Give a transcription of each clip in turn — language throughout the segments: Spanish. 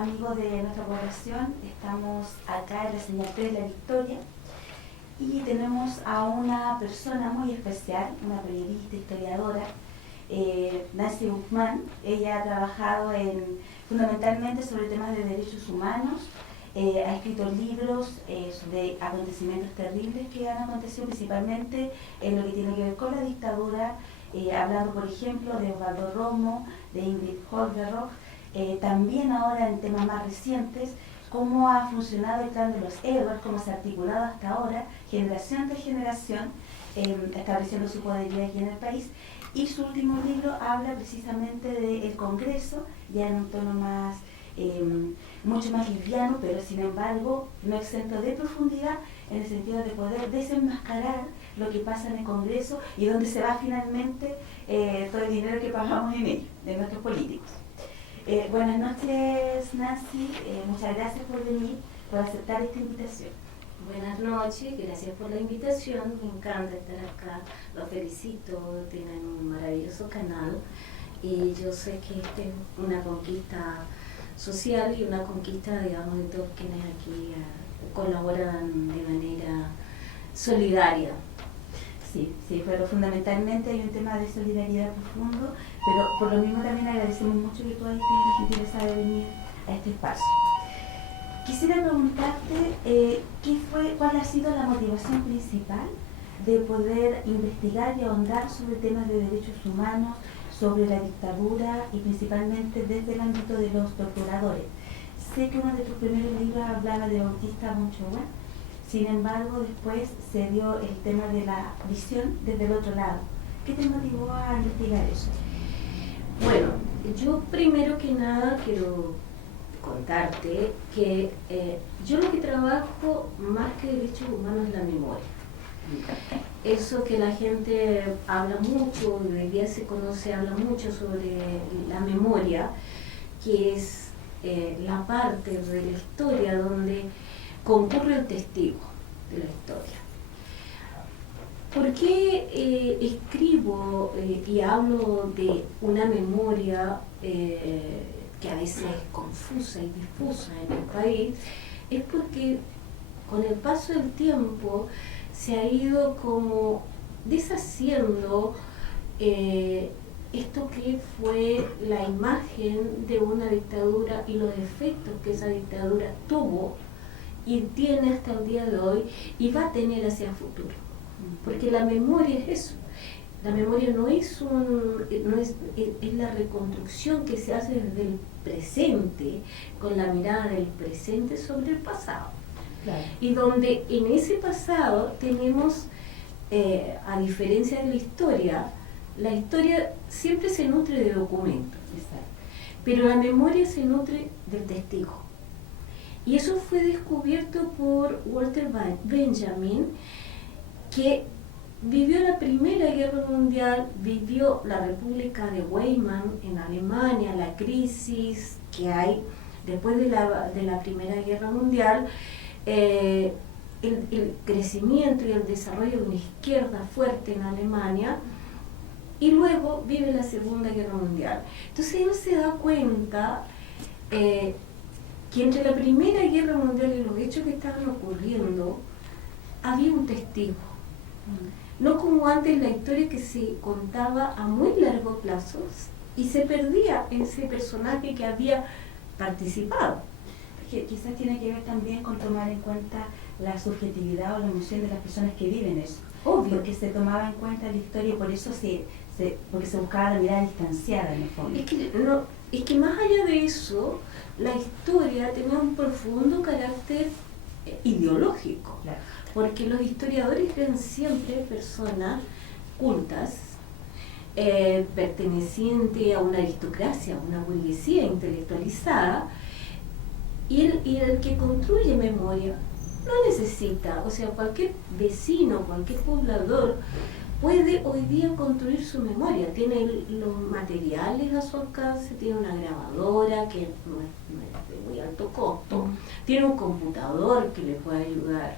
amigos de nuestra población. Estamos acá en la señal 3 de La Victoria y tenemos a una persona muy especial, una periodista, historiadora, Nancy Guzmán. Ella ha trabajado fundamentalmente sobre temas de derechos humanos, ha escrito libros sobre acontecimientos terribles que han acontecido principalmente en lo que tiene que ver con la dictadura, hablando por ejemplo de Osvaldo Romo, de Ingrid Holgerhoff, también ahora en temas más recientes, cómo ha funcionado el clan de los Edwards, cómo se ha articulado hasta ahora, generación tras generación, estableciendo su poderío aquí en el país. Y su último libro habla precisamente del Congreso, ya en un tono más, mucho más liviano, pero sin embargo no exento de profundidad, en el sentido de poder desenmascarar lo que pasa en el Congreso y dónde se va finalmente todo el dinero que pagamos en ello, de nuestros políticos. Buenas noches, Nancy, muchas gracias por venir, por aceptar esta invitación. Buenas noches, gracias por la invitación, me encanta estar acá, los felicito, tienen un maravilloso canal y yo sé que esta es una conquista social y una conquista, digamos, de todos quienes aquí colaboran de manera solidaria. Sí, pero fundamentalmente hay un tema de solidaridad profundo, pero por lo mismo también agradecemos mucho que tú hayas tenido la gentileza de venir a este espacio. Quisiera preguntarte cuál ha sido la motivación principal de poder investigar y ahondar sobre temas de derechos humanos, sobre la dictadura y principalmente desde el ámbito de los torturadores. Sé que uno de tus primeros libros hablaba de Bautista Monchoa, sin embargo después se dio el tema de la visión desde el otro lado. ¿Qué te motivó a investigar eso? Bueno, yo primero que nada quiero contarte que yo lo que trabajo más que derechos humanos es la memoria. Eso que la gente habla mucho, hoy día se conoce, habla mucho sobre la memoria, que es la parte de la historia donde concurre el testigo de la historia. ¿Por qué escribo y hablo de una memoria que a veces es confusa y difusa en el país? Es porque con el paso del tiempo se ha ido como deshaciendo esto que fue la imagen de una dictadura y los efectos que esa dictadura tuvo y tiene hasta el día de hoy y va a tener hacia el futuro. Porque la memoria es eso. La memoria no es es la reconstrucción que se hace desde el presente, con la mirada del presente sobre el pasado. Claro. Y donde en ese pasado tenemos, a diferencia de la historia siempre se nutre de documentos, pero la memoria se nutre del testigo. Y eso fue descubierto por Walter Benjamin, que vivió la Primera Guerra Mundial, vivió la República de Weimar en Alemania, la crisis que hay después de la Primera Guerra Mundial, el crecimiento y el desarrollo de una izquierda fuerte en Alemania, y luego vive la Segunda Guerra Mundial. Entonces uno se da cuenta que entre la Primera Guerra Mundial y los hechos que estaban ocurriendo había un testigo. No como antes la historia que se contaba a muy largo plazo y se perdía ese personaje que había participado. Que quizás tiene que ver también con tomar en cuenta la subjetividad o la emoción de las personas que viven eso. Obvio. Porque se tomaba en cuenta la historia y por eso porque se buscaba la mirada distanciada en el fondo. Es que más allá de eso, la historia tenía un profundo carácter ideológico. Claro. Porque los historiadores eran siempre personas cultas, pertenecientes a una aristocracia, a una burguesía intelectualizada, y el que construye memoria no necesita, o sea, cualquier vecino, cualquier poblador puede hoy día construir su memoria, tiene los materiales a su alcance, tiene una grabadora que no es de muy alto costo, tiene un computador que le puede ayudar,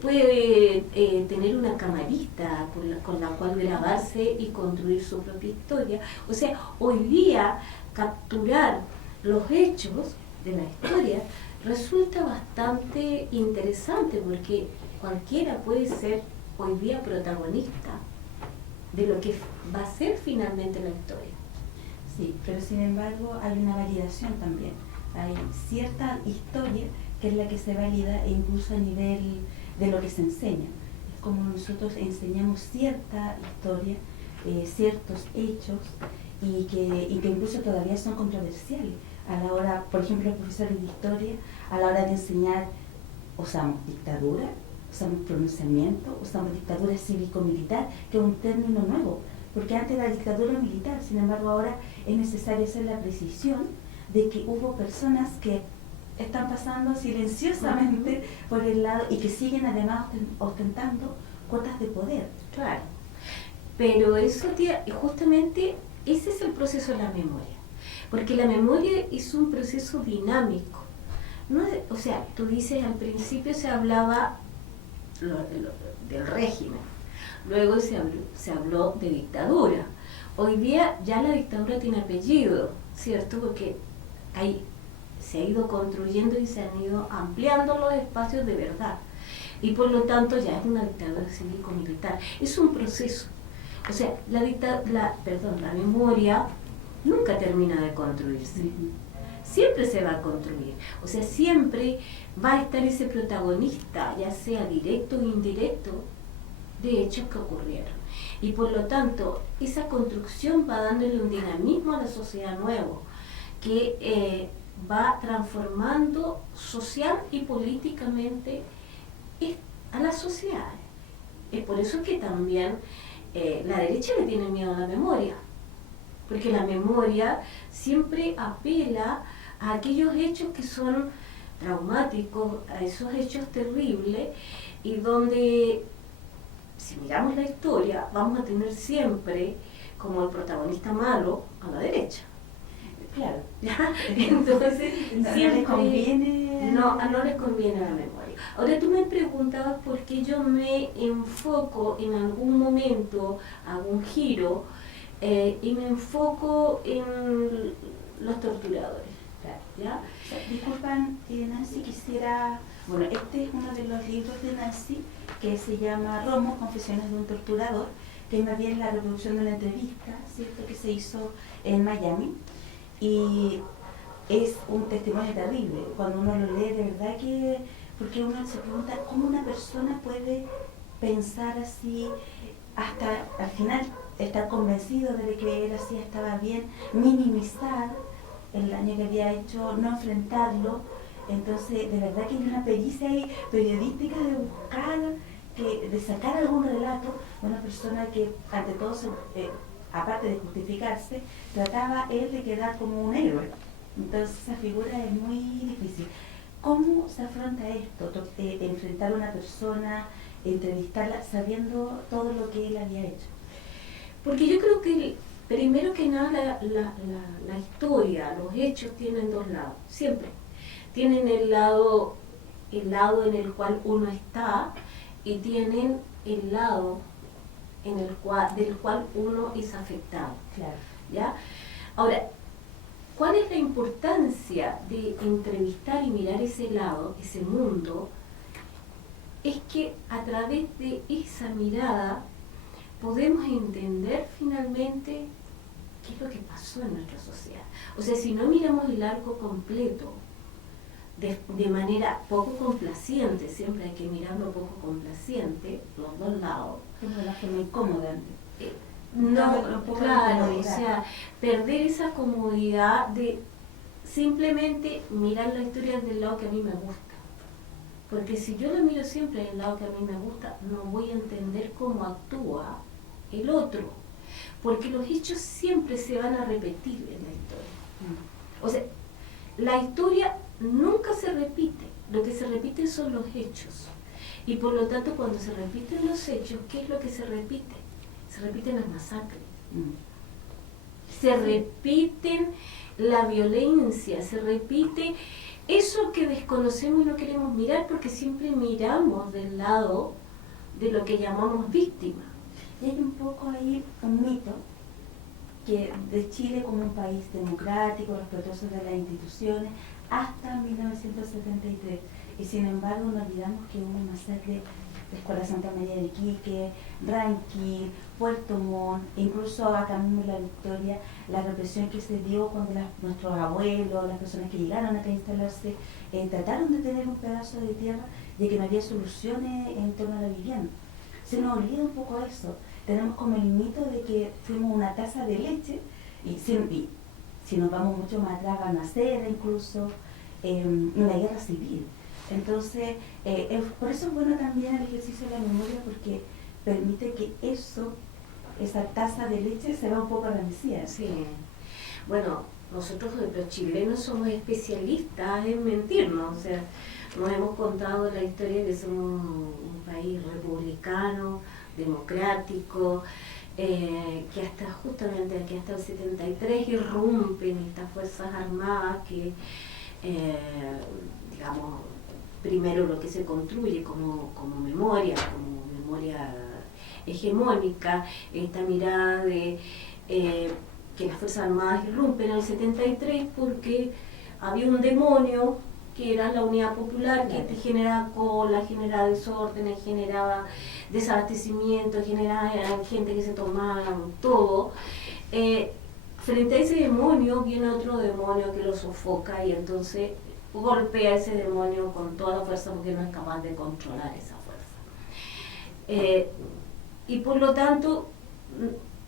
puede tener una camarita con la cual grabarse y construir su propia historia. O sea, hoy día capturar los hechos de la historia resulta bastante interesante porque cualquiera puede ser hoy día protagonista de lo que va a ser finalmente la historia. Sí, pero sin embargo hay una validación también. Hay cierta historia que es la que se valida e incluso a nivel de lo que se enseña. Es como nosotros enseñamos cierta historia, ciertos hechos y que incluso todavía son controversiales. A la hora, por ejemplo, los profesores de historia, a la hora de enseñar, usamos dictadura, usamos pronunciamiento, usamos dictadura cívico-militar, que es un término nuevo, porque antes era dictadura militar, sin embargo ahora es necesario hacer la precisión de que hubo personas que están pasando silenciosamente por el lado y que siguen además ostentando cuotas de poder. Claro, pero eso, tía, justamente ese es el proceso de la memoria, porque la memoria es un proceso dinámico. No, o sea, tú dices al principio se hablaba del régimen, luego se habló de dictadura. Hoy día ya la dictadura tiene apellido, ¿cierto? Porque se ha ido construyendo y se han ido ampliando los espacios de verdad. Y por lo tanto ya es una dictadura cívico-militar. Es un proceso. O sea, la memoria nunca termina de construirse. Siempre se va a construir. O sea, siempre va a estar ese protagonista, ya sea directo o indirecto, de hechos que ocurrieron. Y por lo tanto, esa construcción va dándole un dinamismo a la sociedad nuevo, que va transformando social y políticamente a la sociedad. Es por eso que también la derecha le tiene miedo a la memoria, porque la memoria siempre apela a aquellos hechos que son traumáticos, a esos hechos terribles, y donde, si miramos la historia, vamos a tener siempre como el protagonista malo a la derecha. Claro. Entonces, no les conviene. No les conviene la memoria. Ahora tú me preguntabas por qué yo me enfoco en algún momento, hago un giro, y me enfoco en los torturadores. ¿Ya? Disculpan, Nancy, quisiera... Bueno, este es uno de los libros de Nancy que se llama Romo, Confesiones de un torturador, que es más bien la reproducción de una entrevista, ¿cierto?, que se hizo en Miami. Y es un testimonio terrible. Cuando uno lo lee, de verdad que... Porque uno se pregunta cómo una persona puede pensar así hasta al final estar convencido de que él así estaba bien, minimizar el daño que había hecho, no enfrentarlo. Entonces, de verdad que hay una pericia ahí periodística de buscar, de sacar algún relato de una persona que, ante todo, aparte de justificarse, trataba él de quedar como un héroe. Entonces, esa figura es muy difícil. ¿Cómo se afronta esto? Enfrentar a una persona, entrevistarla, sabiendo todo lo que él había hecho. Porque yo creo que primero que nada la historia, los hechos tienen dos lados, siempre. Tienen el lado en el cual uno está y tienen el lado del cual uno es afectado. Claro. ¿Ya? Ahora, ¿cuál es la importancia de entrevistar y mirar ese lado, ese mundo? Es que a través de esa mirada podemos entender finalmente qué es lo que pasó en nuestra sociedad. O sea, si no miramos el arco completo de manera poco complaciente, siempre hay que mirarlo poco complaciente, los dos lados. Es una forma incómoda. Claro, o sea, perder esa comodidad de simplemente mirar la historia del lado que a mí me gusta. Porque si yo lo miro siempre del lado que a mí me gusta, no voy a entender cómo actúa el otro. Porque los hechos siempre se van a repetir en la historia. O sea, la historia nunca se repite, lo que se repite son los hechos. Y por lo tanto, cuando se repiten los hechos, ¿qué es lo que se repite? Se repiten las masacres, se repiten la violencia, se repite eso que desconocemos y no queremos mirar porque siempre miramos del lado de lo que llamamos víctima. Y hay un poco ahí un mito que de Chile como un país democrático, respetuoso de las instituciones, hasta 1973. Y sin embargo no olvidamos que hubo una masacre de Escuela Santa María de Iquique, Ranquil, Puerto Montt, incluso acá mismo en La Victoria, la represión que se dio cuando nuestros abuelos, las personas que llegaron acá a instalarse, trataron de tener un pedazo de tierra y que no había soluciones en torno a la vivienda. Se nos olvida un poco eso. Tenemos como el mito de que fuimos una taza de leche y si nos vamos mucho más atrás, van a nacer incluso una guerra civil. Entonces, por eso es bueno también el ejercicio de la memoria, porque permite que esa taza de leche se va un poco a la mesía. Sí. Bueno, nosotros los chilenos somos especialistas en mentirnos, o sea, nos hemos contado la historia que somos un país republicano, democrático, que hasta el 73 irrumpen estas fuerzas armadas que, digamos, primero lo que se construye como memoria hegemónica, esta mirada de que las Fuerzas Armadas irrumpen en el 73 porque había un demonio que era la Unidad Popular, que te generaba cola, generaba desórdenes, generaba desabastecimiento, generaba gente que se tomaba todo. Frente a ese demonio viene otro demonio que lo sofoca y entonces golpea a ese demonio con toda la fuerza porque no es capaz de controlar esa fuerza. Y por lo tanto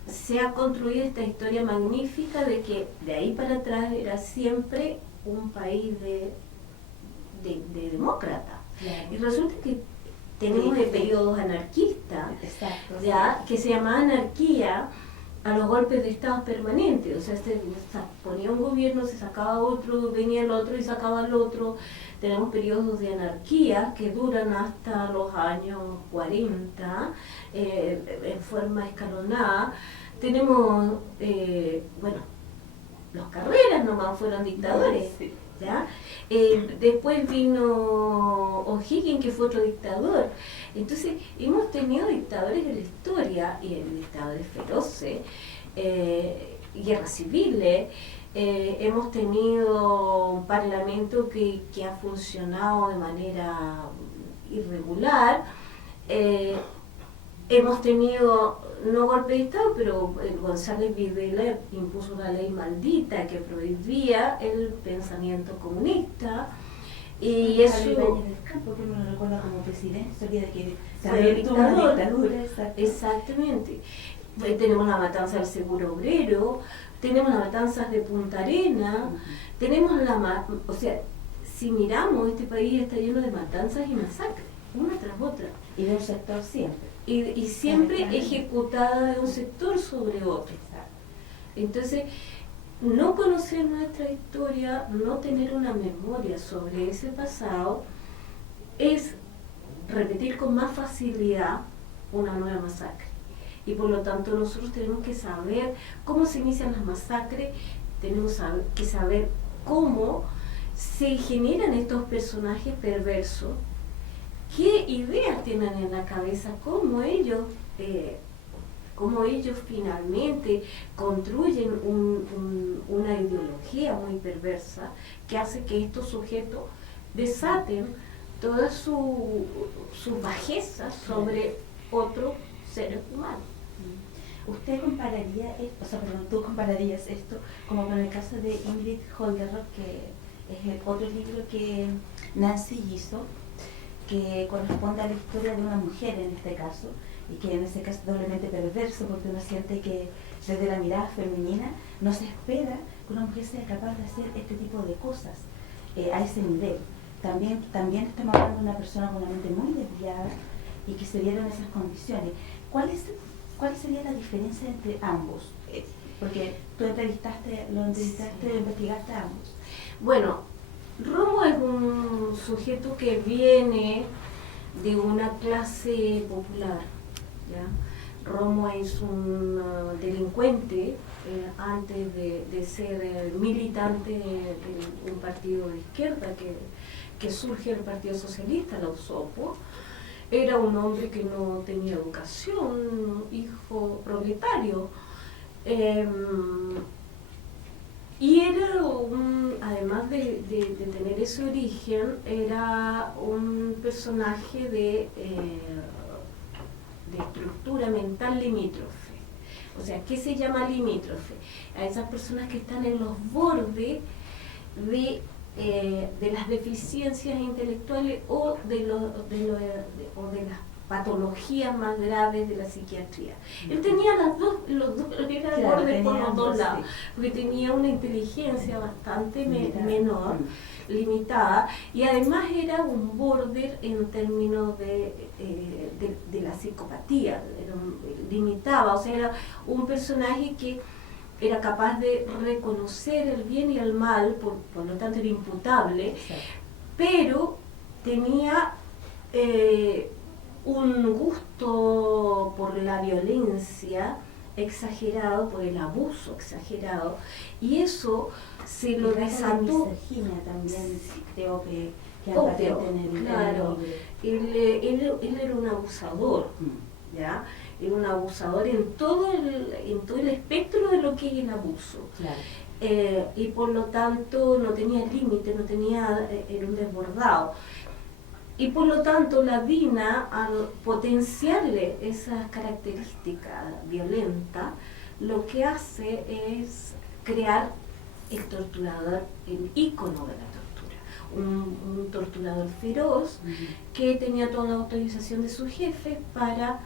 se ha construido esta historia magnífica de que de ahí para atrás era siempre un país de demócrata. Claro. Y resulta que tenemos periodos anarquistas, ya, que se llamaba anarquía a los golpes de estados permanentes, o sea, se ponía un gobierno, se sacaba otro, venía el otro y sacaba el otro. Tenemos periodos de anarquía que duran hasta los años 40, en forma escalonada. Tenemos, bueno, los Carreras nomás fueron dictadores, ¿ya? Después vino O'Higgins, que fue otro dictador. Entonces, hemos tenido dictadores en la historia, y dictadores feroces, guerras civiles, hemos tenido un parlamento que ha funcionado de manera irregular, hemos tenido, no golpe de Estado, pero González Videla impuso una ley maldita que prohibía el pensamiento comunista. Y eso porque me lo recuerda como presidente, sabía de que fue dictadura. Exactamente. Tenemos la matanza del Seguro Obrero, tenemos las matanzas de Punta Arena, tenemos o sea, si miramos, este país está lleno de matanzas y masacres, una tras otra. Y de un sector siempre. Y siempre ejecutada de un sector sobre otro. Entonces, no conocer nuestra historia, no tener una memoria sobre ese pasado, es repetir con más facilidad una nueva masacre. Y por lo tanto nosotros tenemos que saber cómo se inician las masacres, tenemos que saber cómo se generan estos personajes perversos, qué ideas tienen en la cabeza, cómo ellos finalmente construyen una ideología muy perversa que hace que estos sujetos desaten todas sus bajezas sobre otros seres humanos. ¿Usted compararía, tú compararías esto como con el caso de Ingrid Holderrock, que es el otro libro que Nancy hizo, que corresponde a la historia de una mujer en este caso, y que en ese caso es doblemente perverso porque uno siente que desde la mirada femenina no se espera que una mujer sea capaz de hacer este tipo de cosas a ese nivel. También estamos hablando de una persona con una mente muy desviada y que se dieron esas condiciones. ¿Cuál sería la diferencia entre ambos? Porque tú investigaste a ambos. Bueno, Romo es un sujeto que viene de una clase popular, ¿ya? Romo es un delincuente antes de ser militante de un partido de izquierda que surge el Partido Socialista, la USOPO. Era un hombre que no tenía educación, hijo proletario, Y era además de tener ese origen, era un personaje de estructura mental limítrofe. O sea, ¿qué se llama limítrofe? A esas personas que están en los bordes de las deficiencias intelectuales o de las patologías más graves de la psiquiatría. Él tenía los dos era el borde por los dos lados, porque tenía una inteligencia bastante menor, limitada, y además era un border en términos de la psicopatía, limitaba, o sea, era un personaje que era capaz de reconocer el bien y el mal, por lo tanto era imputable, pero tenía un gusto por la violencia exagerado, por el abuso exagerado, y eso se lo desató. La misoginia también, creo que obvio, claro. Él era un abusador, ¿ya? Era un abusador en todo el espectro de lo que es el abuso. Claro. Y por lo tanto no tenía límite, era un desbordado. Y por lo tanto la DINA, al potenciarle esas características violentas, lo que hace es crear el torturador, el ícono de la tortura. Un torturador feroz que tenía toda la autorización de su jefe para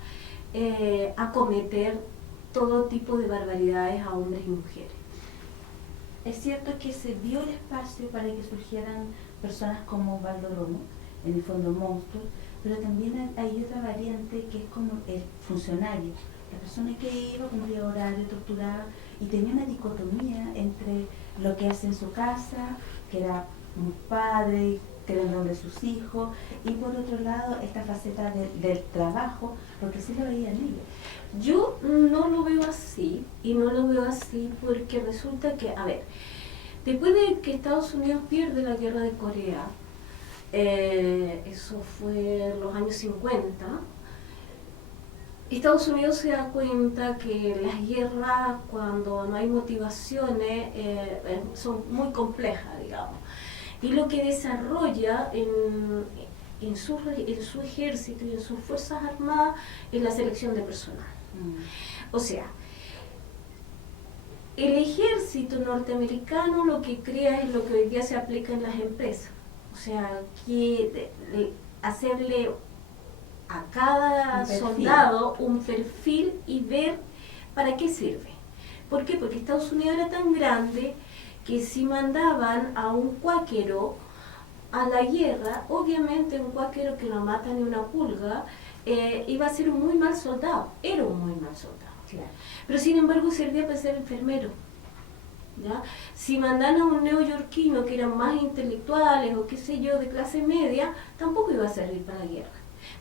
acometer todo tipo de barbaridades a hombres y mujeres. Es cierto que se dio el espacio para que surgieran personas como Osvaldo Romo, en el fondo monstruos, pero también hay otra variante que es como el funcionario, la persona que iba, cumplía horario, torturaba, y tenía una dicotomía entre lo que hace en su casa, que era un padre, que era el nombre de sus hijos, y por otro lado esta faceta del trabajo, porque sí lo veía en ellos. Yo no lo veo así, y no lo veo así porque resulta que, a ver, después de que Estados Unidos pierde la guerra de Corea, eso fue en los años 50, Estados Unidos se da cuenta que las guerras, cuando no hay motivaciones, son muy complejas, digamos. Y lo que desarrolla en su ejército y en sus fuerzas armadas es la selección de personal. O sea, el ejército norteamericano lo que crea es lo que hoy día se aplica en las empresas. O sea, que hacerle a cada soldado un perfil y ver para qué sirve. ¿Por qué? Porque Estados Unidos era tan grande que si mandaban a un cuáquero a la guerra, obviamente un cuáquero que no mata ni una pulga, iba a ser un muy mal soldado, era un muy mal soldado. Claro. Pero sin embargo servía para ser enfermero. ¿Ya? Si mandaban a un neoyorquino que eran más intelectuales o qué sé yo, de clase media, tampoco iba a servir para la guerra,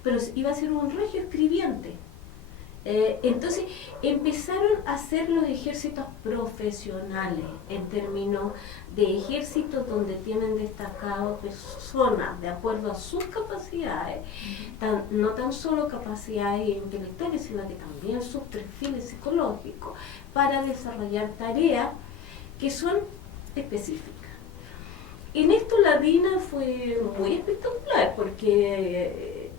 pero iba a ser un regio escribiente. Entonces empezaron a hacer los ejércitos profesionales en términos de ejércitos donde tienen destacados personas de acuerdo a sus capacidades, no tan solo capacidades intelectuales, sino que también sus perfiles psicológicos para desarrollar tareas que son específicas. En esto la DINA fue muy espectacular porque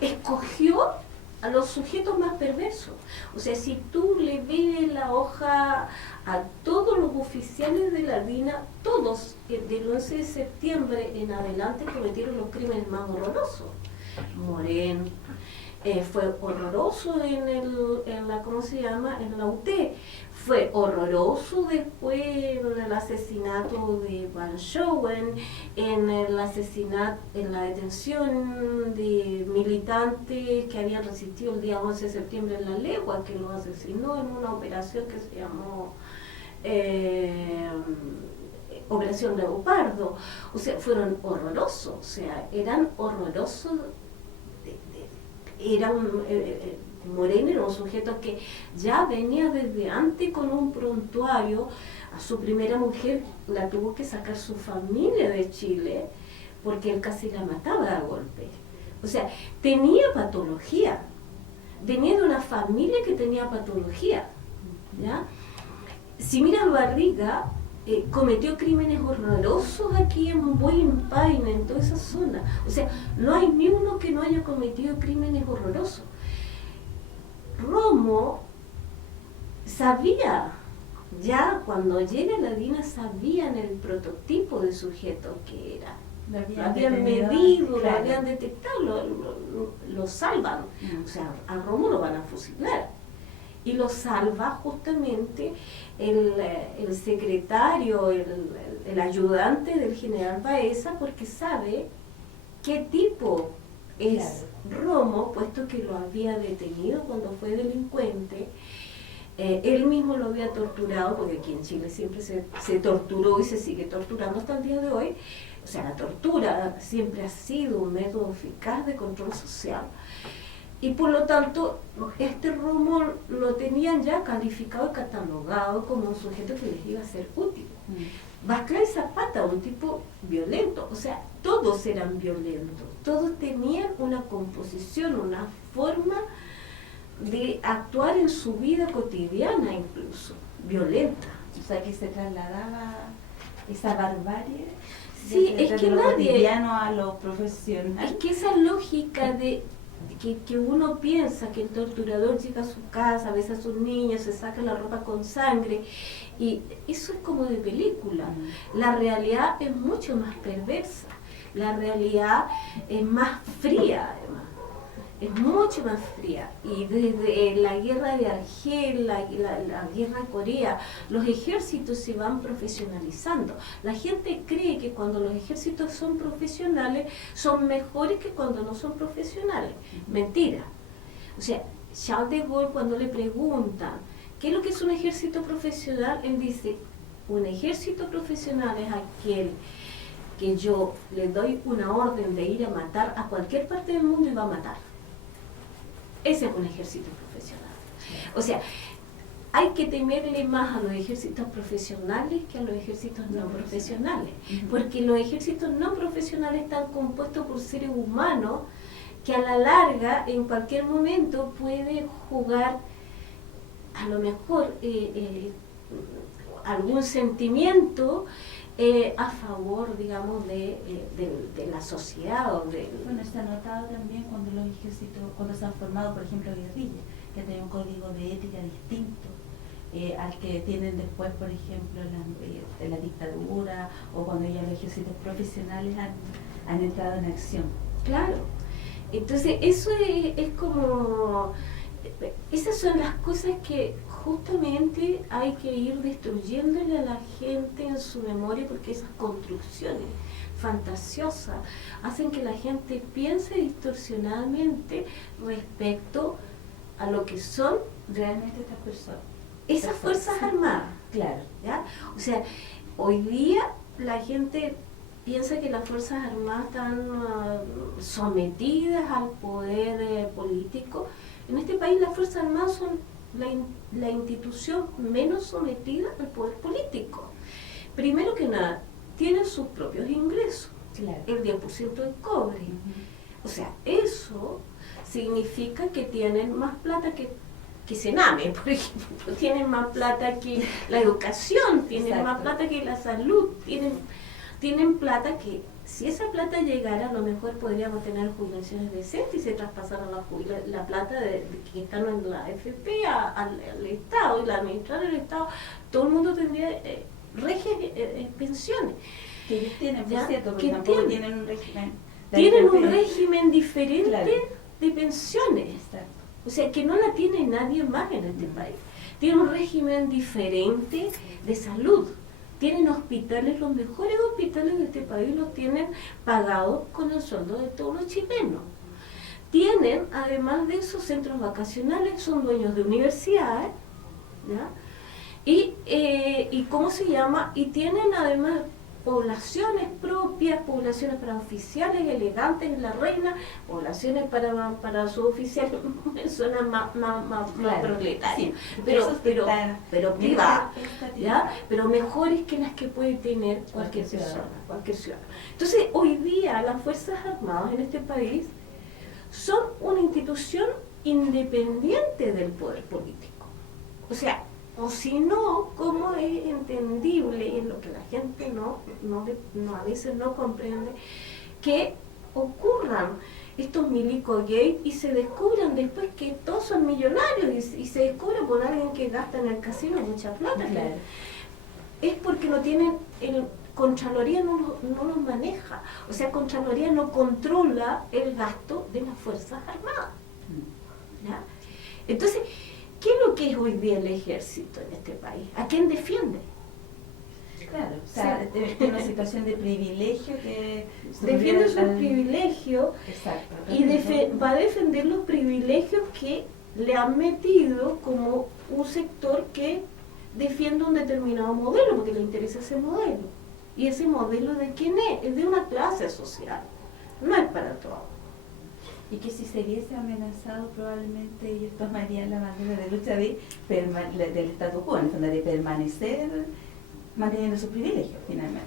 escogió a los sujetos más perversos. O sea, si tú le ves la hoja a todos los oficiales de la DINA, todos del 11 de septiembre en adelante cometieron los crímenes más horrorosos. Morén, fue horroroso en la ¿cómo se llama? En la UT. Fue horroroso después en el asesinato de Van Schoen, en el asesinato, en la detención de militantes que habían resistido el día 11 de septiembre en La Legua, que lo asesinó en una operación que se llamó Operación Leopardo. O sea, fueron horrorosos, o sea, eran horrorosos. Era Moreno era un sujeto que ya venía desde antes con un prontuario. A su primera mujer la tuvo que sacar su familia de Chile porque él casi la mataba a golpe. O sea, tenía patología, venía de una familia que tenía patología, ¿ya? Si miras Barriga, cometió crímenes horrorosos aquí en Buenampaine, en toda esa zona. O sea, no hay ni uno que no haya cometido crímenes horrorosos. Romo sabía, ya cundo llega la DINA sabían el prototipo de sujeto que era. Lo habían medido, claro. Lo habían detectado, lo salvan. O sea, a Romo lo van a fusilar. Y lo salva justamente el secretario, el ayudante del general Baeza, porque sabe qué tipo es Romo, puesto que lo había detenido cuando fue delincuente. Él mismo lo había torturado, porque aquí en Chile siempre se torturó y se sigue torturando hasta el día de hoy. O sea, la tortura siempre ha sido un método eficaz de control social. Y por lo tanto, este Romo lo tenían ya calificado y catalogado como un sujeto que les iba a ser útil. Barclay Zapata, un tipo violento, o sea, todos eran violentos, todos tenían una composición, una forma de actuar en su vida cotidiana incluso, violenta. O sea, que se trasladaba esa barbarie. Sí, es que lo nadie... cotidiano a lo profesional. Es que esa lógica de... Que uno piensa que el torturador llega a su casa, besa a sus niños, se saca la ropa con sangre, y eso es como de película. La realidad es mucho más perversa, la realidad es más fría además, es mucho más fría. Y desde la guerra de Argel, la guerra de Corea, los ejércitos se van profesionalizando. La gente cree que cuando los ejércitos son profesionales son mejores que cuando no son profesionales. Mentira. O sea, Charles de Gaulle, cuando le preguntan ¿qué es lo que es un ejército profesional? Él dice, un ejército profesional es aquel que yo le doy una orden de ir a matar a cualquier parte del mundo y va a matar. Ese es un ejército profesional. O sea, hay que temerle más a los ejércitos profesionales que a los ejércitos no profesionales, porque los ejércitos no profesionales están compuestos por seres humanos que a la larga, en cualquier momento, puede jugar a lo mejor algún sentimiento a favor, digamos, de la sociedad. Bueno, está notado también cuando los ejércitos, cuando se han formado, por ejemplo, guerrillas, que tienen un código de ética distinto al que tienen después, por ejemplo, en la dictadura, o cuando ya los ejércitos profesionales han entrado en acción. Claro. Entonces, eso es como... Esas son las cosas que justamente hay que ir destruyéndole a la gente en su memoria, porque esas construcciones fantasiosas hacen que la gente piense distorsionadamente respecto a lo que son realmente estas personas. Esas fuerzas armadas. Claro. ¿Ya? O sea, hoy día la gente piensa que las Fuerzas Armadas están sometidas al poder político. En este país las Fuerzas Armadas son la institución menos sometida al poder político. Primero que nada, tienen sus propios ingresos, claro. El 10% del cobre. O sea, eso significa que tienen más plata que Sename, por ejemplo, tienen más plata que la educación, tienen Exacto. más plata que la salud, tienen plata que, si esa plata llegara, a lo mejor podríamos tener jubilaciones decentes y se traspasaran la plata que están en la AFP al Estado, y la administrar el Estado, todo el mundo tendría pensiones. Que ellos tienen, por cierto, porque tampoco tienen un régimen. Tienen un régimen diferente, claro, de pensiones. Exacto. O sea, que no la tiene nadie más en este país. Tiene un régimen diferente de salud. Tienen hospitales, los mejores hospitales de este país los tienen pagados con el sueldo de todos los chilenos. Tienen, además de esos centros vacacionales, son dueños de universidades, ¿ya? Y ¿cómo se llama? Y tienen además poblaciones propias, poblaciones para oficiales elegantes en La Reina, poblaciones para suboficiales, zonas más claro, proletarias, sí, pero privadas, ¿ya? Pero mejores que las que puede tener cualquier persona, cualquier ciudadano. Entonces, hoy día las Fuerzas Armadas en este país son una institución independiente del poder político. O sea, o si no, ¿cómo es entendible, y es lo que la gente a veces no comprende, que ocurran estos milicos gay y se descubran después que todos son millonarios y se descubren por alguien que gasta en el casino mucha plata? Claro. Es porque no tienen, Contraloría no los maneja, o sea, Contraloría no controla el gasto de las Fuerzas Armadas. ¿Ya? Entonces, ¿qué es lo que es hoy día el ejército en este país? ¿A quién defiende? Claro, o sea, es una situación de privilegio que... Defiende sus privilegios. Exacto. Y va a defender los privilegios que le han metido como un sector que defiende un determinado modelo, porque le interesa ese modelo. ¿Y ese modelo de quién es? Es de una clase social, no es para todos. Y que si se viese amenazado, probablemente ellos tomarían la bandera de lucha del statu quo, en el fondo de permanecer manteniendo sus privilegios, finalmente.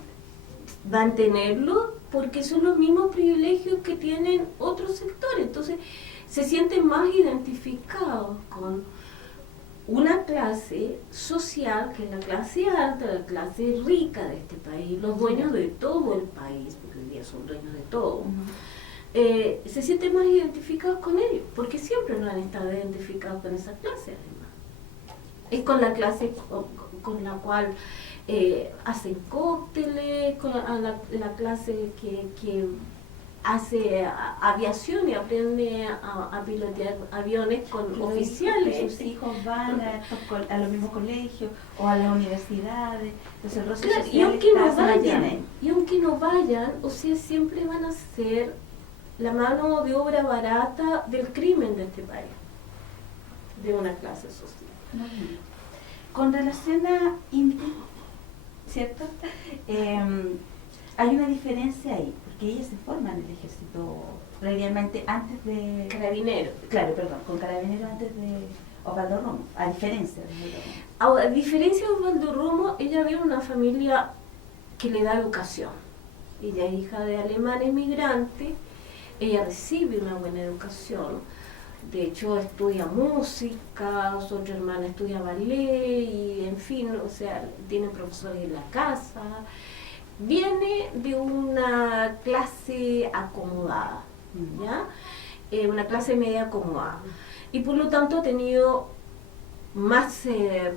Mantenerlo porque son los mismos privilegios que tienen otros sectores, entonces se sienten más identificados con una clase social que es la clase alta, la clase rica de este país, los dueños de todo el país, porque hoy día son dueños de todo. Se sienten más identificados con ellos, porque siempre no han estado identificados con esa clase, además. Es con la clase con la cual hacen cócteles, con la clase que hace aviación y aprende a pilotear aviones con oficiales. Que sus hijos van a los mismos colegios o a las universidades, entonces el rostro social y aunque no vayan, vayan, o sea, siempre van a ser la mano de obra barata del crimen de este país, de una clase social. Con relación a INTI, ¿cierto? Hay una diferencia ahí, porque ellos se forman en el ejército previamente antes de... Carabineros. Claro, perdón, con Carabineros antes de Osvaldo Romo, a diferencia de Osvaldo Romo. Ahora, a diferencia de Osvaldo Romo, ella viene de una familia que le da educación. Ella es hija de alemanes migrantes, ella recibe una buena educación, de hecho estudia música, su otra hermana estudia ballet y en fin, o sea, tiene profesores en la casa. Viene de una clase acomodada, ¿ya? Una clase media acomodada. Y por lo tanto ha tenido más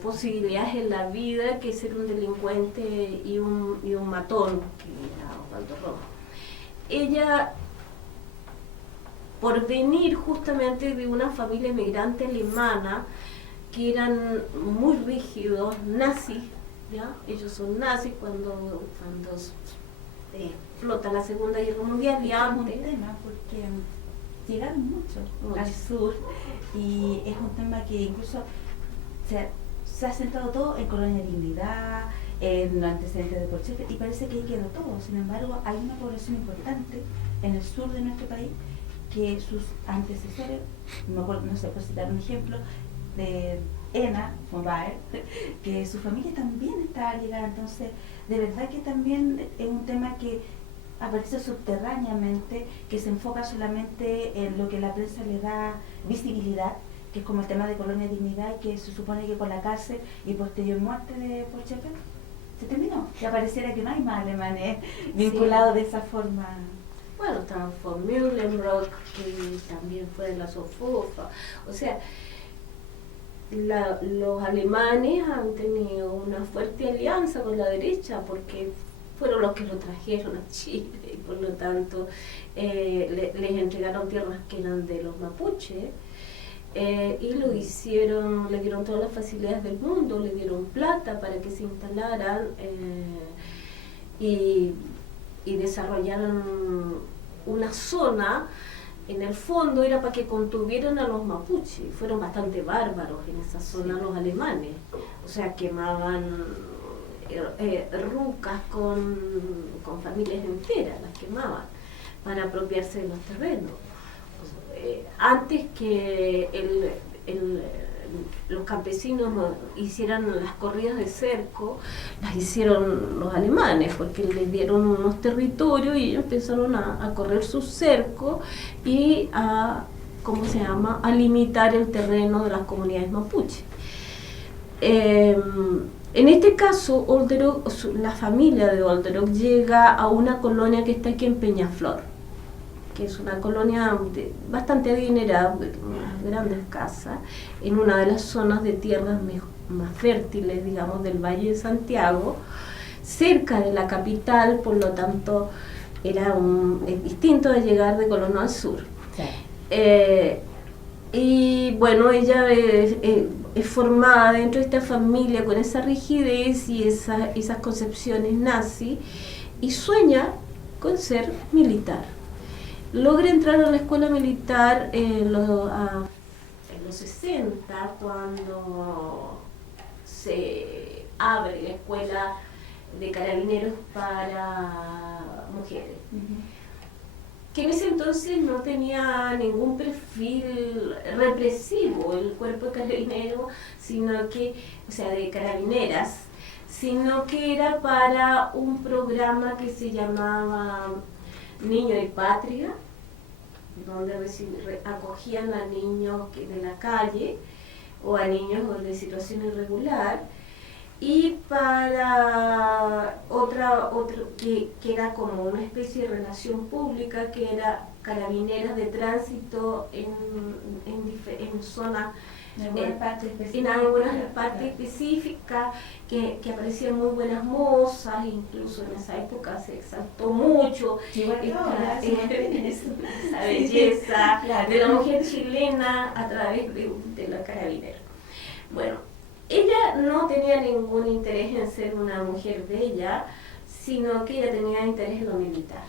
posibilidades en la vida que ser un delincuente y un matón, que era Osvaldo Romo. Ella, por venir justamente de una familia migrante alemana, que eran muy rígidos, nazis, ¿ya? Ellos son nazis cuando explota la Segunda Guerra Mundial y antes. Es un tema porque llegaron mucho al sur y es un tema que incluso se ha centrado todo en Colonia Dignidad, en los antecedentes de Porchefe y parece que ahí quedó todo. Sin embargo, hay una población importante en el sur de nuestro país que sus antecesores, no sé, por citar un ejemplo, de Ena von Baer, que su familia también estaba ligada, entonces de verdad que también es un tema que aparece subterráneamente, que se enfoca solamente en lo que la prensa le da visibilidad, que es como el tema de Colonia Dignidad, que se supone que con la cárcel y posterior muerte de Porchefe se terminó, que apareciera que no hay más alemanes vinculados de esa forma. Bueno, estaba von Mühlenbrock, que también fue de la Sofofa, o sea, los alemanes han tenido una fuerte alianza con la derecha porque fueron los que lo trajeron a Chile y por lo tanto les entregaron tierras que eran de los mapuches y lo hicieron, le dieron todas las facilidades del mundo, le dieron plata para que se instalaran y desarrollaran una zona. En el fondo era para que contuvieran a los mapuches, fueron bastante bárbaros en esa zona los alemanes, o sea, quemaban rucas con familias enteras, las quemaban para apropiarse de los terrenos. Antes que los campesinos hicieran las corridas de cerco, las hicieron los alemanes, porque les dieron unos territorios y ellos empezaron a correr sus cercos y a ¿cómo se llama?, a limitar el terreno de las comunidades mapuche. En este caso, Olderoc, la familia de Olderoc llega a una colonia que está aquí en Peñaflor, que es una colonia bastante adinerada, unas grandes casas, en una de las zonas de tierras más fértiles, digamos, del Valle de Santiago, cerca de la capital, por lo tanto, es distinto de llegar de Colono al sur. Sí. Y bueno, ella es formada dentro de esta familia con esa rigidez y esas concepciones nazi, y sueña con ser militar. Logra entrar a la escuela militar en los 60, cuando se abre la escuela de carabineros para mujeres. Que en ese entonces no tenía ningún perfil represivo el cuerpo de carabineros, sino que, o sea, de carabineras, sino que era para un programa que se llamaba Niño y Patria, donde acogían a niños de la calle o a niños de situación irregular, y para otro que era como una especie de relación pública, que era carabineras de tránsito en zonas, en algunas partes específicas, que aparecían muy buenas mozas, incluso en esa época se exaltó mucho esa belleza de la mujer chilena a través de la carabinera. Bueno, ella no tenía ningún interés en ser una mujer bella, sino que ella tenía interés en lo militar.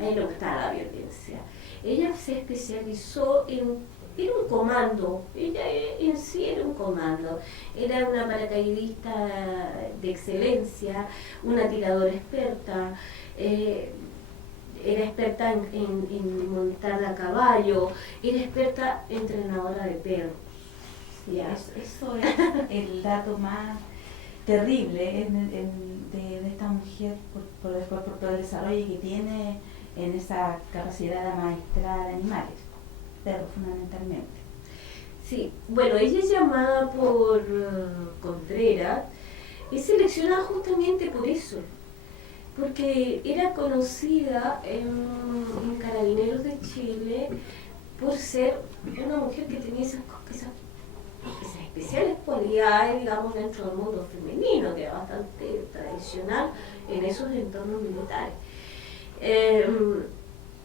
A ella le gustaba la violencia. Ella se especializó era un comando, ella en sí era un comando. Era una paracaidista de excelencia, una tiradora experta, era experta en montar a caballo, era experta entrenadora de perros. Ya, eso es el dato más terrible de esta mujer por el desarrollo que tiene en esa capacidad de amaestrar animales, perros fundamentalmente. Sí, bueno, ella es llamada por Contreras, es seleccionada justamente por eso, porque era conocida en Carabineros de Chile por ser una mujer que tenía esas especiales cualidades, digamos, dentro del mundo femenino, que era bastante tradicional en esos entornos militares,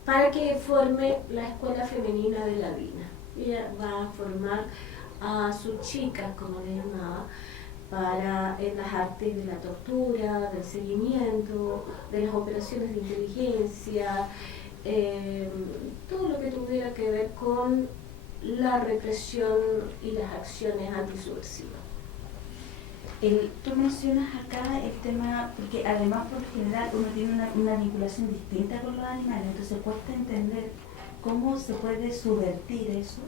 para que forme la Escuela Femenina de la DINA. Ella va a formar a sus chicas, como le llamaba, en las artes de la tortura, del seguimiento, de las operaciones de inteligencia, todo lo que tuviera que ver con la represión y las acciones antisubversivas. Tú mencionas acá el tema, porque además por lo general uno tiene una vinculación distinta con los animales, entonces cuesta entender cómo se puede subvertir eso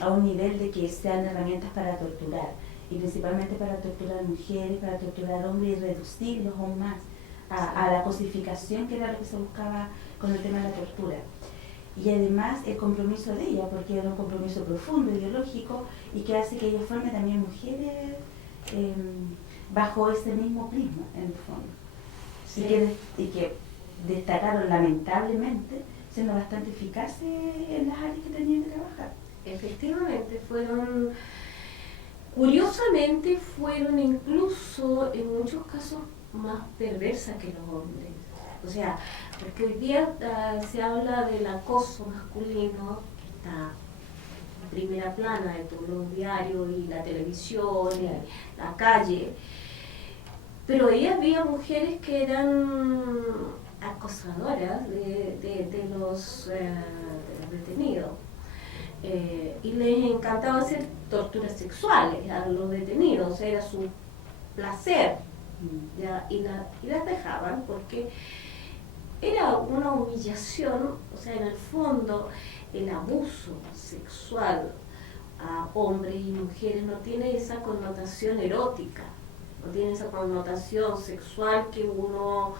a un nivel de que sean herramientas para torturar, y principalmente para torturar mujeres, para torturar hombres y reducirlos aún más a la cosificación, que era lo que se buscaba con el tema de la tortura. Y además el compromiso de ella, porque era un compromiso profundo, ideológico, y que hace que ella forme también mujeres bajo ese mismo prisma, en el fondo. Sí. Y que destacaron lamentablemente, siendo bastante eficaces en las áreas que tenían que trabajar. Efectivamente, curiosamente fueron incluso en muchos casos más perversas que los hombres. O sea, porque hoy día se habla del acoso masculino, que está en primera plana de todos los diarios y la televisión y la calle, pero ahí había mujeres que eran acosadoras de los detenidos, y les encantaba hacer torturas sexuales a los detenidos, era su placer, ¿ya? Y las dejaban porque era una humillación. O sea, en el fondo el abuso sexual a hombres y mujeres no tiene esa connotación erótica, no tiene esa connotación sexual que uno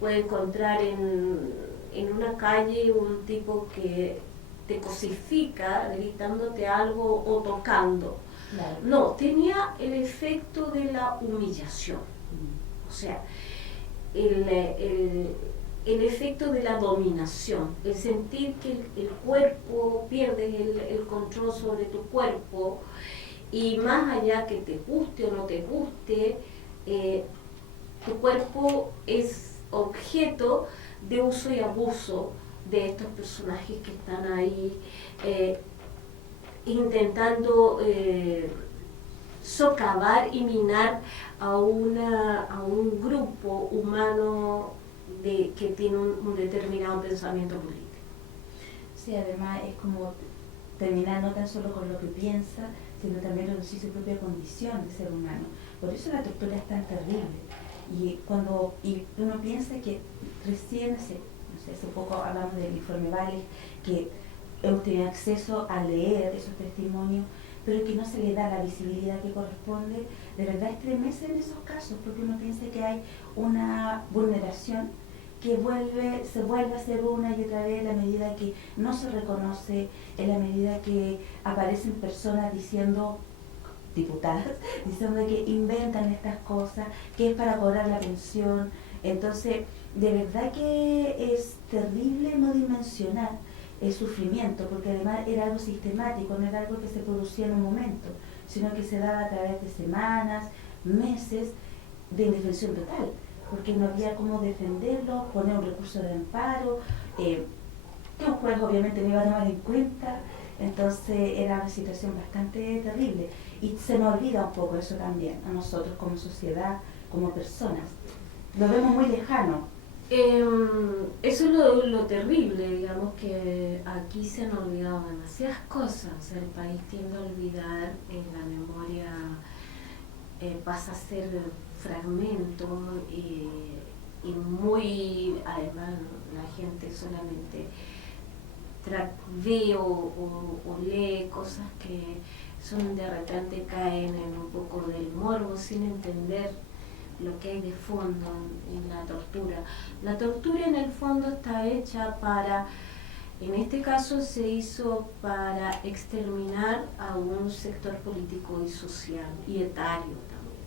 puede encontrar en una calle un tipo que te cosifica gritándote algo o tocando. Claro. No, tenía el efecto de la humillación. O sea, el efecto de la dominación, el sentir que el cuerpo, pierdes el control sobre tu cuerpo, y más allá que te guste o no te guste, tu cuerpo es objeto de uso y abuso de estos personajes que están ahí intentando socavar y minar a un grupo humano que tiene un determinado pensamiento político. Sí, además es como terminar no tan solo con lo que piensa, sino también reducir su propia condición de ser humano. Por eso la tortura es tan terrible. Y uno piensa que recién, no sé, hace poco hablamos del informe Vales, que hemos tenido acceso a leer esos testimonios, pero que no se le da la visibilidad que corresponde. De verdad estremece en esos casos, porque uno piensa que hay una vulneración que se vuelve a hacer una y otra vez, en la medida que no se reconoce, en la medida que aparecen personas diciendo, diputadas, diciendo que inventan estas cosas, que es para cobrar la pensión. Entonces, de verdad que es terrible no dimensionar el sufrimiento, porque además era algo sistemático, no era algo que se producía en un momento, sino que se daba a través de semanas, meses de indefensión total, porque no había cómo defenderlo, poner un recurso de amparo, que un juez obviamente no iba a tomar en cuenta. Entonces era una situación bastante terrible y se nos olvida un poco eso también, a nosotros como sociedad, como personas. Lo vemos muy lejano. Eso es lo terrible, digamos, que aquí se han olvidado demasiadas cosas. O sea, el país tiende a olvidar, la memoria pasa a ser fragmento y muy, además la gente solamente ve o lee cosas que son de repente caen en un poco del morbo sin entender lo que hay de fondo en la tortura. La tortura en el fondo está hecha en este caso se hizo para exterminar a un sector político y social y etario también,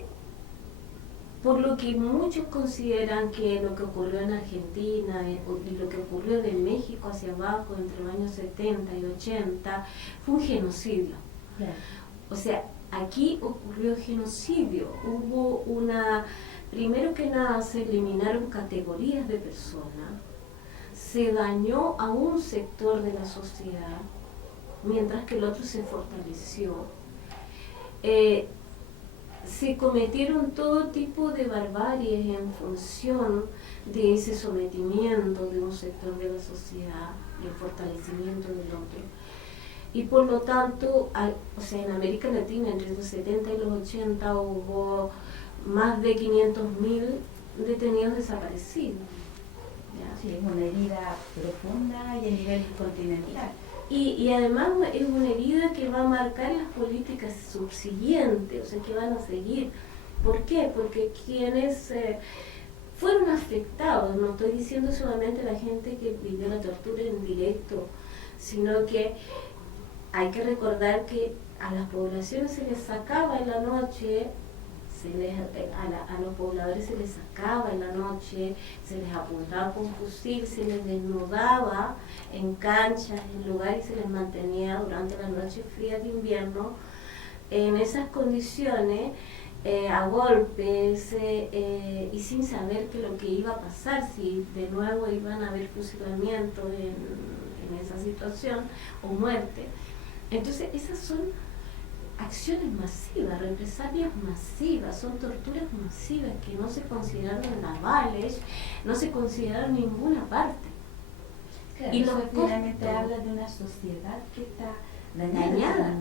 ¿no? Por lo que muchos consideran que lo que ocurrió en Argentina y lo que ocurrió de México hacia abajo entre los años 70 y 80 fue un genocidio. Claro. O sea, aquí ocurrió genocidio. Hubo primero que nada se eliminaron categorías de personas, se dañó a un sector de la sociedad, mientras que el otro se fortaleció. Se cometieron todo tipo de barbaries en función de ese sometimiento de un sector de la sociedad y el fortalecimiento del otro. Y por lo tanto, o sea, en América Latina entre los 70 y los 80 hubo más de 500.000 detenidos desaparecidos. ¿Ya? Sí, es una herida profunda y a nivel continental. Y además es una herida que va a marcar las políticas subsiguientes, o sea, que van a seguir. ¿Por qué? Porque quienes fueron afectados, no estoy diciendo solamente la gente que vivió la tortura en directo, sino que hay que recordar que a las poblaciones se les sacaba en la noche, a los pobladores se les sacaba en la noche, se les apuntaba con fusil, se les desnudaba en canchas, en lugares, y se les mantenía durante las noches frías de invierno en esas condiciones, a golpes y sin saber que lo que iba a pasar, si de nuevo iban a haber fusilamiento en esa situación o muerte. Entonces esas son acciones masivas, represalias masivas, son torturas masivas que no se consideraron en las Vales, no se consideraron en ninguna parte. Claro, y eso los finalmente costos, habla de una sociedad que está dañada.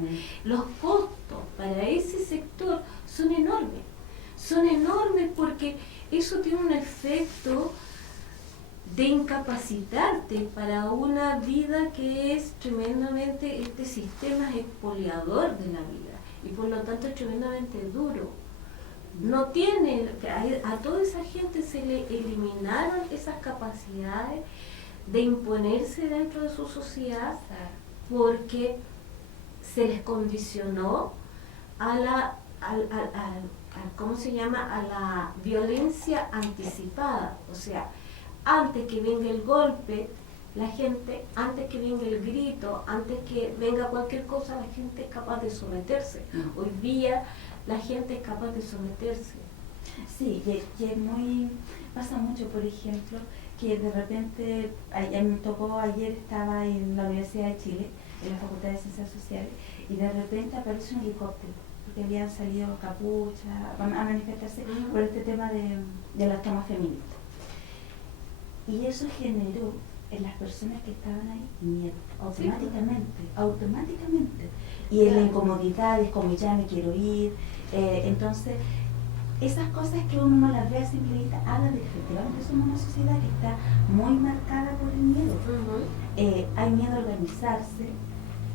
Los costos para ese sector son enormes porque eso tiene un efecto de incapacitarte para una vida que es tremendamente, este sistema es expoliador de la vida y por lo tanto es tremendamente duro. No tiene, a toda esa gente se le eliminaron esas capacidades de imponerse dentro de su sociedad porque se les condicionó a la, ¿cómo se llama? A la violencia anticipada. O sea, antes que venga el golpe, la gente, antes que venga el grito, antes que venga cualquier cosa, la gente es capaz de someterse. Hoy día la gente es capaz de someterse. Sí, y es muy, pasa mucho, por ejemplo, que de repente, me tocó, ayer estaba en la Universidad de Chile, en la Facultad de Ciencias Sociales, y de repente aparece un helicóptero, porque habían salido capuchas a manifestarse por este tema de las tomas feministas. Y eso generó en las personas que estaban ahí miedo, automáticamente. Y en la incomodidad es como ya me quiero ir. Entonces, esas cosas que uno no las ve a simple vista, hablan de que efectivamente somos una sociedad que está muy marcada por el miedo. Hay miedo a organizarse,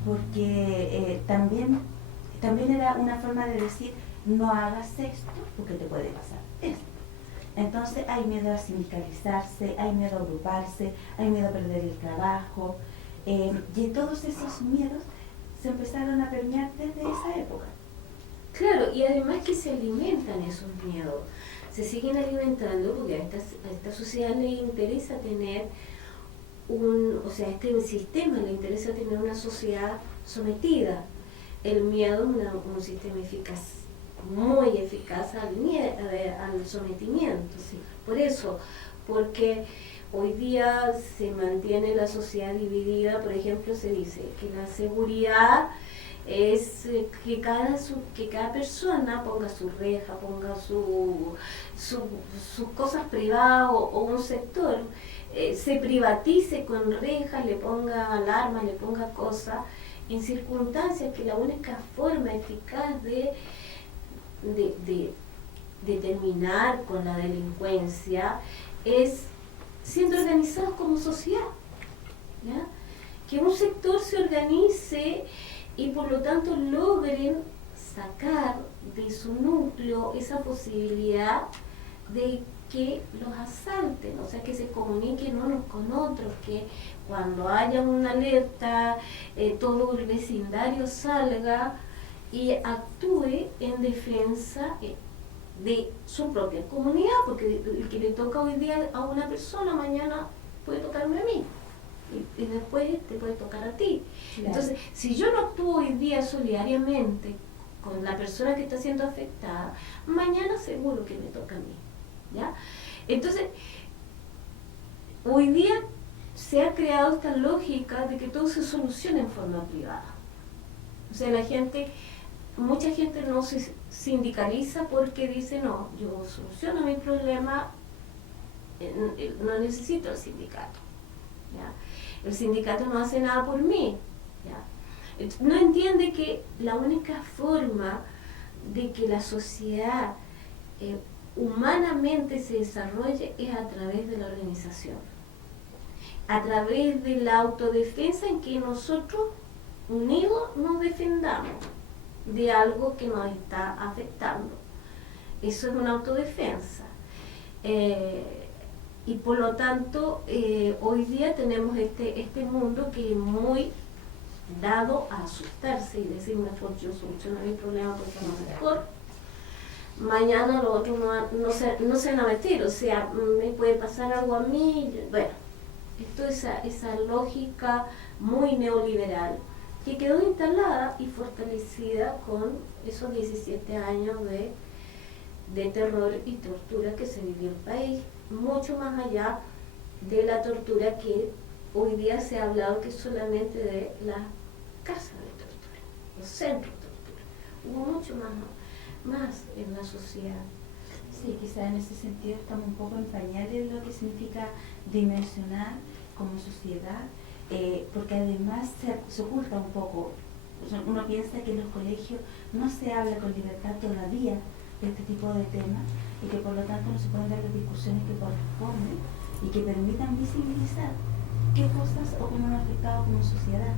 porque también era una forma de decir, no hagas esto porque te puede pasar esto. Entonces hay miedo a sindicalizarse, hay miedo a agruparse, hay miedo a perder el trabajo, y todos esos miedos se empezaron a permear desde esa época. Claro, y además que se alimentan esos miedos, se siguen alimentando porque a esta sociedad le interesa tener este sistema le interesa tener una sociedad sometida. El miedo es un sistema eficaz, muy eficaz al sometimiento. Sí. Por eso, porque hoy día se mantiene la sociedad dividida. Por ejemplo, se dice que la seguridad es que cada persona ponga su reja, ponga sus cosas privadas o un sector, se privatice con rejas, le ponga alarma, le ponga cosas, en circunstancias que la única forma eficaz de terminar con la delincuencia es siendo organizados como sociedad, ¿ya? Que un sector se organice y por lo tanto logren sacar de su núcleo esa posibilidad de que los asalten, o sea, que se comuniquen unos con otros, que cuando haya una alerta, todo el vecindario salga y actúe en defensa de su propia comunidad, porque el que le toca hoy día a una persona, mañana puede tocarme a mí. Y después te puede tocar a ti. Claro. Entonces, si yo no actúo hoy día solidariamente con la persona que está siendo afectada, mañana seguro que me toca a mí, ¿ya? Entonces, hoy día se ha creado esta lógica de que todo se soluciona en forma privada. O sea, mucha gente no se sindicaliza porque dice, no, yo soluciono mi problema, no necesito el sindicato, ¿ya? El sindicato no hace nada por mí, ¿ya? No entiende que la única forma de que la sociedad humanamente se desarrolle es a través de la organización, a través de la autodefensa en que nosotros unidos nos defendamos de algo que nos está afectando. Eso es una autodefensa. Y por lo tanto, hoy día tenemos este mundo que es muy dado a asustarse y decir, mejor yo soluciono mi problema porque a lo mejor mañana los otros no se van a meter, o sea, me puede pasar algo a mí. Bueno, esto es esa lógica muy neoliberal que quedó instalada y fortalecida con esos 17 años de terror y tortura que se vivió en el país, mucho más allá de la tortura que hoy día se ha hablado que es solamente de las casas de tortura, los centros de tortura. Hubo mucho más en la sociedad. Sí, quizás en ese sentido estamos un poco en pañales lo que significa dimensionar como sociedad, porque además se oculta un poco. Uno piensa que en los colegios no se habla con libertad todavía de este tipo de temas y que por lo tanto no se pueden dar las discusiones que corresponden y que permitan visibilizar qué cosas o cómo nos ha afectado como sociedad.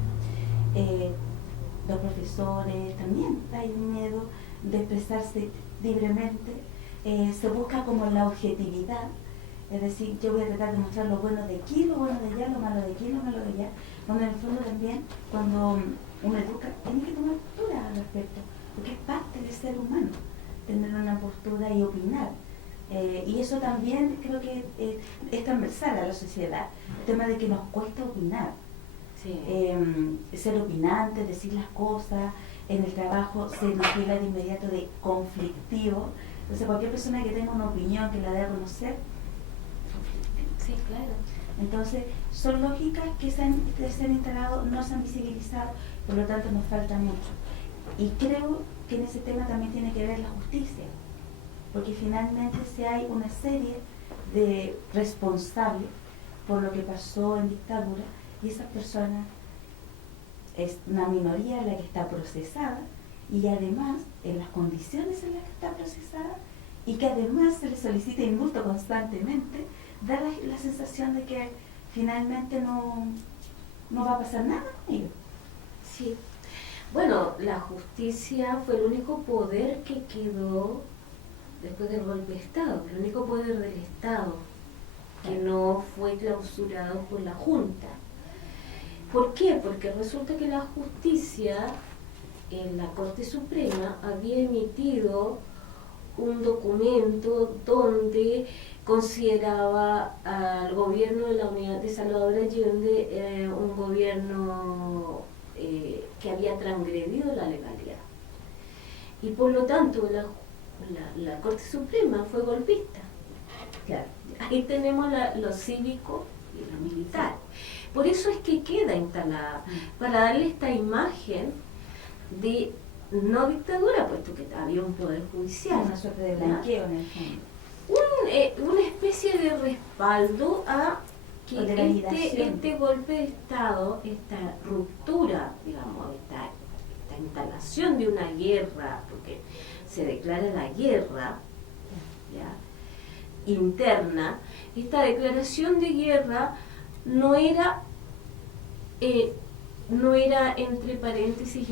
Los profesores también hay un miedo de expresarse libremente, se busca como la objetividad, Es decir, yo voy a tratar de mostrar lo bueno de aquí, lo bueno de allá, lo malo de aquí, lo malo de allá. Cuando en el fondo también, cuando uno educa, tiene que tomar postura al respecto, porque es parte del ser humano, tener una postura y opinar. Y eso también creo que es transversal a la sociedad, el tema de que nos cuesta opinar. Sí. Ser opinante, decir las cosas, en el trabajo se nos tira de inmediato de conflictivo. Entonces cualquier persona que tenga una opinión, que la dé a conocer, Sí, claro. entonces son lógicas que se han instalado, no se han visibilizado, por lo tanto nos falta mucho. Y creo que en ese tema también tiene que ver la justicia, porque finalmente si hay una serie de responsables por lo que pasó en dictadura, y esas personas es una minoría la que está procesada, y además en las condiciones en las que está procesada, y que además se le solicita indulto constantemente, da la sensación de que finalmente no va a pasar nada con ellos. Sí. Bueno, la justicia fue el único poder que quedó después del golpe de Estado, el único poder del Estado que no fue clausurado por la Junta. ¿Por qué? Porque resulta que la justicia en la Corte Suprema había emitido un documento donde consideraba al gobierno de la Unidad de Salvador Allende un gobierno que había transgredido la legalidad. Y por lo tanto la Corte Suprema fue golpista. Claro. Ahí tenemos lo cívico y lo militar. Por eso es que queda instalada, para darle esta imagen de no dictadura, puesto que había un poder judicial. Una suerte de blanqueo en el fondo. Una especie de respaldo a que este golpe de Estado, esta ruptura, digamos, esta instalación de una guerra, porque se declara la guerra, ¿ya?, interna, esta declaración de guerra no era entre paréntesis,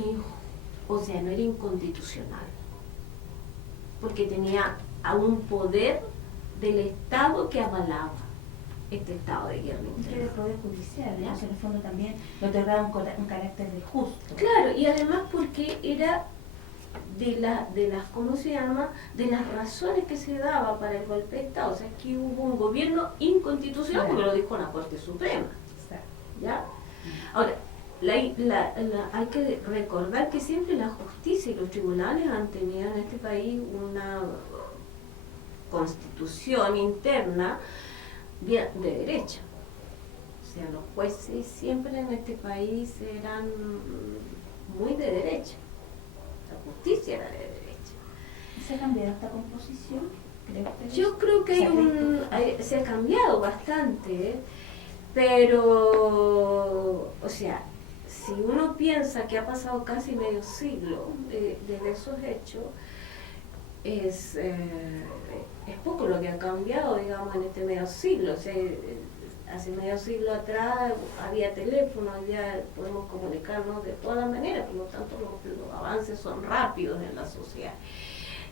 o sea, no era inconstitucional, porque tenía a un poder del Estado que avalaba este estado de guerra interna. Que el poder judicial, ¿no? O sea, en el fondo también le otorgaba un carácter de justo. Claro, y además porque era de las ¿cómo se llama?, de las razones que se daba para el golpe de Estado. O sea, que hubo un gobierno inconstitucional, porque lo dijo la Corte Suprema. ¿Ya? Ahora, hay que recordar que siempre la justicia y los tribunales han tenido en este país una constitución interna de derecha. O sea, los jueces siempre en este país eran muy de derecha. La justicia era de derecha. ¿Se ha cambiado esta composición? Yo creo que se ha cambiado bastante, pero, o sea, si uno piensa que ha pasado casi medio siglo desde esos hechos, es poco lo que ha cambiado, digamos, en este medio siglo. O sea, hace medio siglo atrás había teléfono, ya podemos comunicarnos de todas maneras, por lo tanto los avances son rápidos en la sociedad.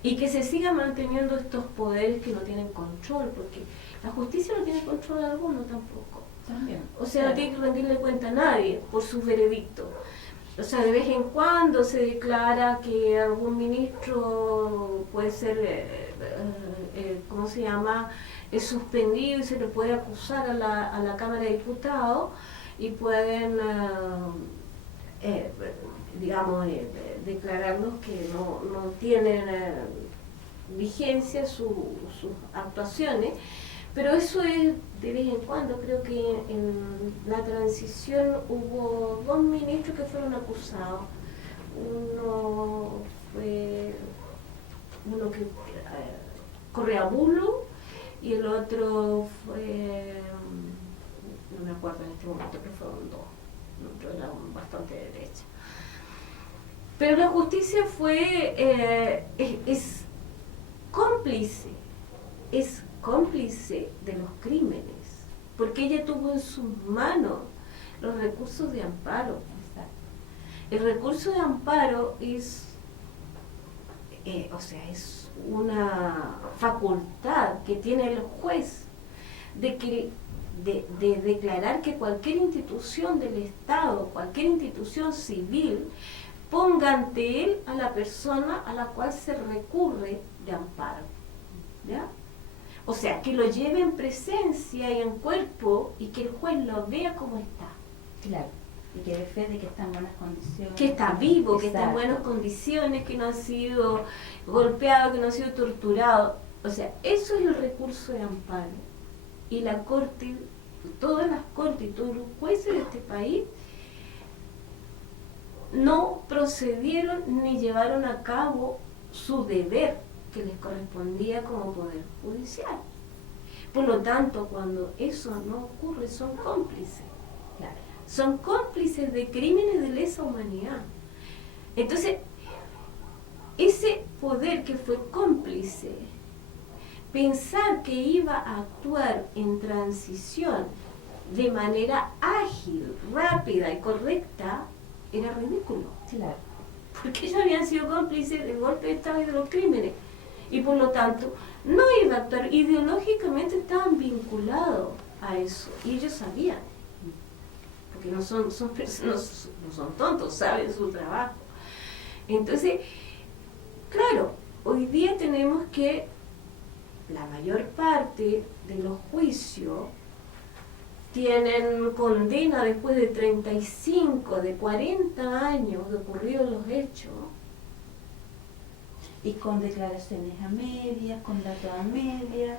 Y que se sigan manteniendo estos poderes que no tienen control, porque la justicia no tiene control alguno tampoco. También. O sea, no tiene que rendirle cuenta a nadie por su veredicto. O sea, de vez en cuando se declara que algún ministro puede ser, ¿cómo se llama?, es suspendido y se le puede acusar a la Cámara de Diputados y pueden, digamos, declararnos que no tienen vigencia sus actuaciones. Pero eso es de vez en cuando. Creo que en la transición hubo 2 ministros que fueron acusados. Uno fue que Correa Bulo y el otro fue, no me acuerdo en este momento, pero fueron 2. El otro era bastante de derecha. Pero la justicia es cómplice de los crímenes, porque ella tuvo en sus manos los recursos de amparo. El recurso de amparo es una facultad que tiene el juez de declarar que cualquier institución del Estado, cualquier institución civil, ponga ante él a la persona a la cual se recurre de amparo, ¿ya? O sea, que lo lleve en presencia y en cuerpo y que el juez lo vea como está. Claro, y que dé fe de que está en buenas condiciones. Que está vivo, Exacto. que está en buenas condiciones, que no ha sido golpeado, que no ha sido torturado. O sea, eso es el recurso de amparo. Y la Corte, todas las Cortes y todos los jueces de este país no procedieron ni llevaron a cabo su deber que les correspondía como poder judicial. Por lo tanto, cuando eso no ocurre, son cómplices. Claro. Son cómplices de crímenes de lesa humanidad. Entonces, ese poder que fue cómplice, pensar que iba a actuar en transición de manera ágil, rápida y correcta, era ridículo. Claro. Porque ellos habían sido cómplices del golpe de Estado y de los crímenes. Y por lo tanto, no iba a actuar. Ideológicamente estaban vinculados a eso. Y ellos sabían. Porque no son tontos, saben su trabajo. Entonces, claro, hoy día tenemos que la mayor parte de los juicios tienen condena después de 35, de 40 años de ocurridos los hechos. Y con declaraciones a medias, con datos a medias,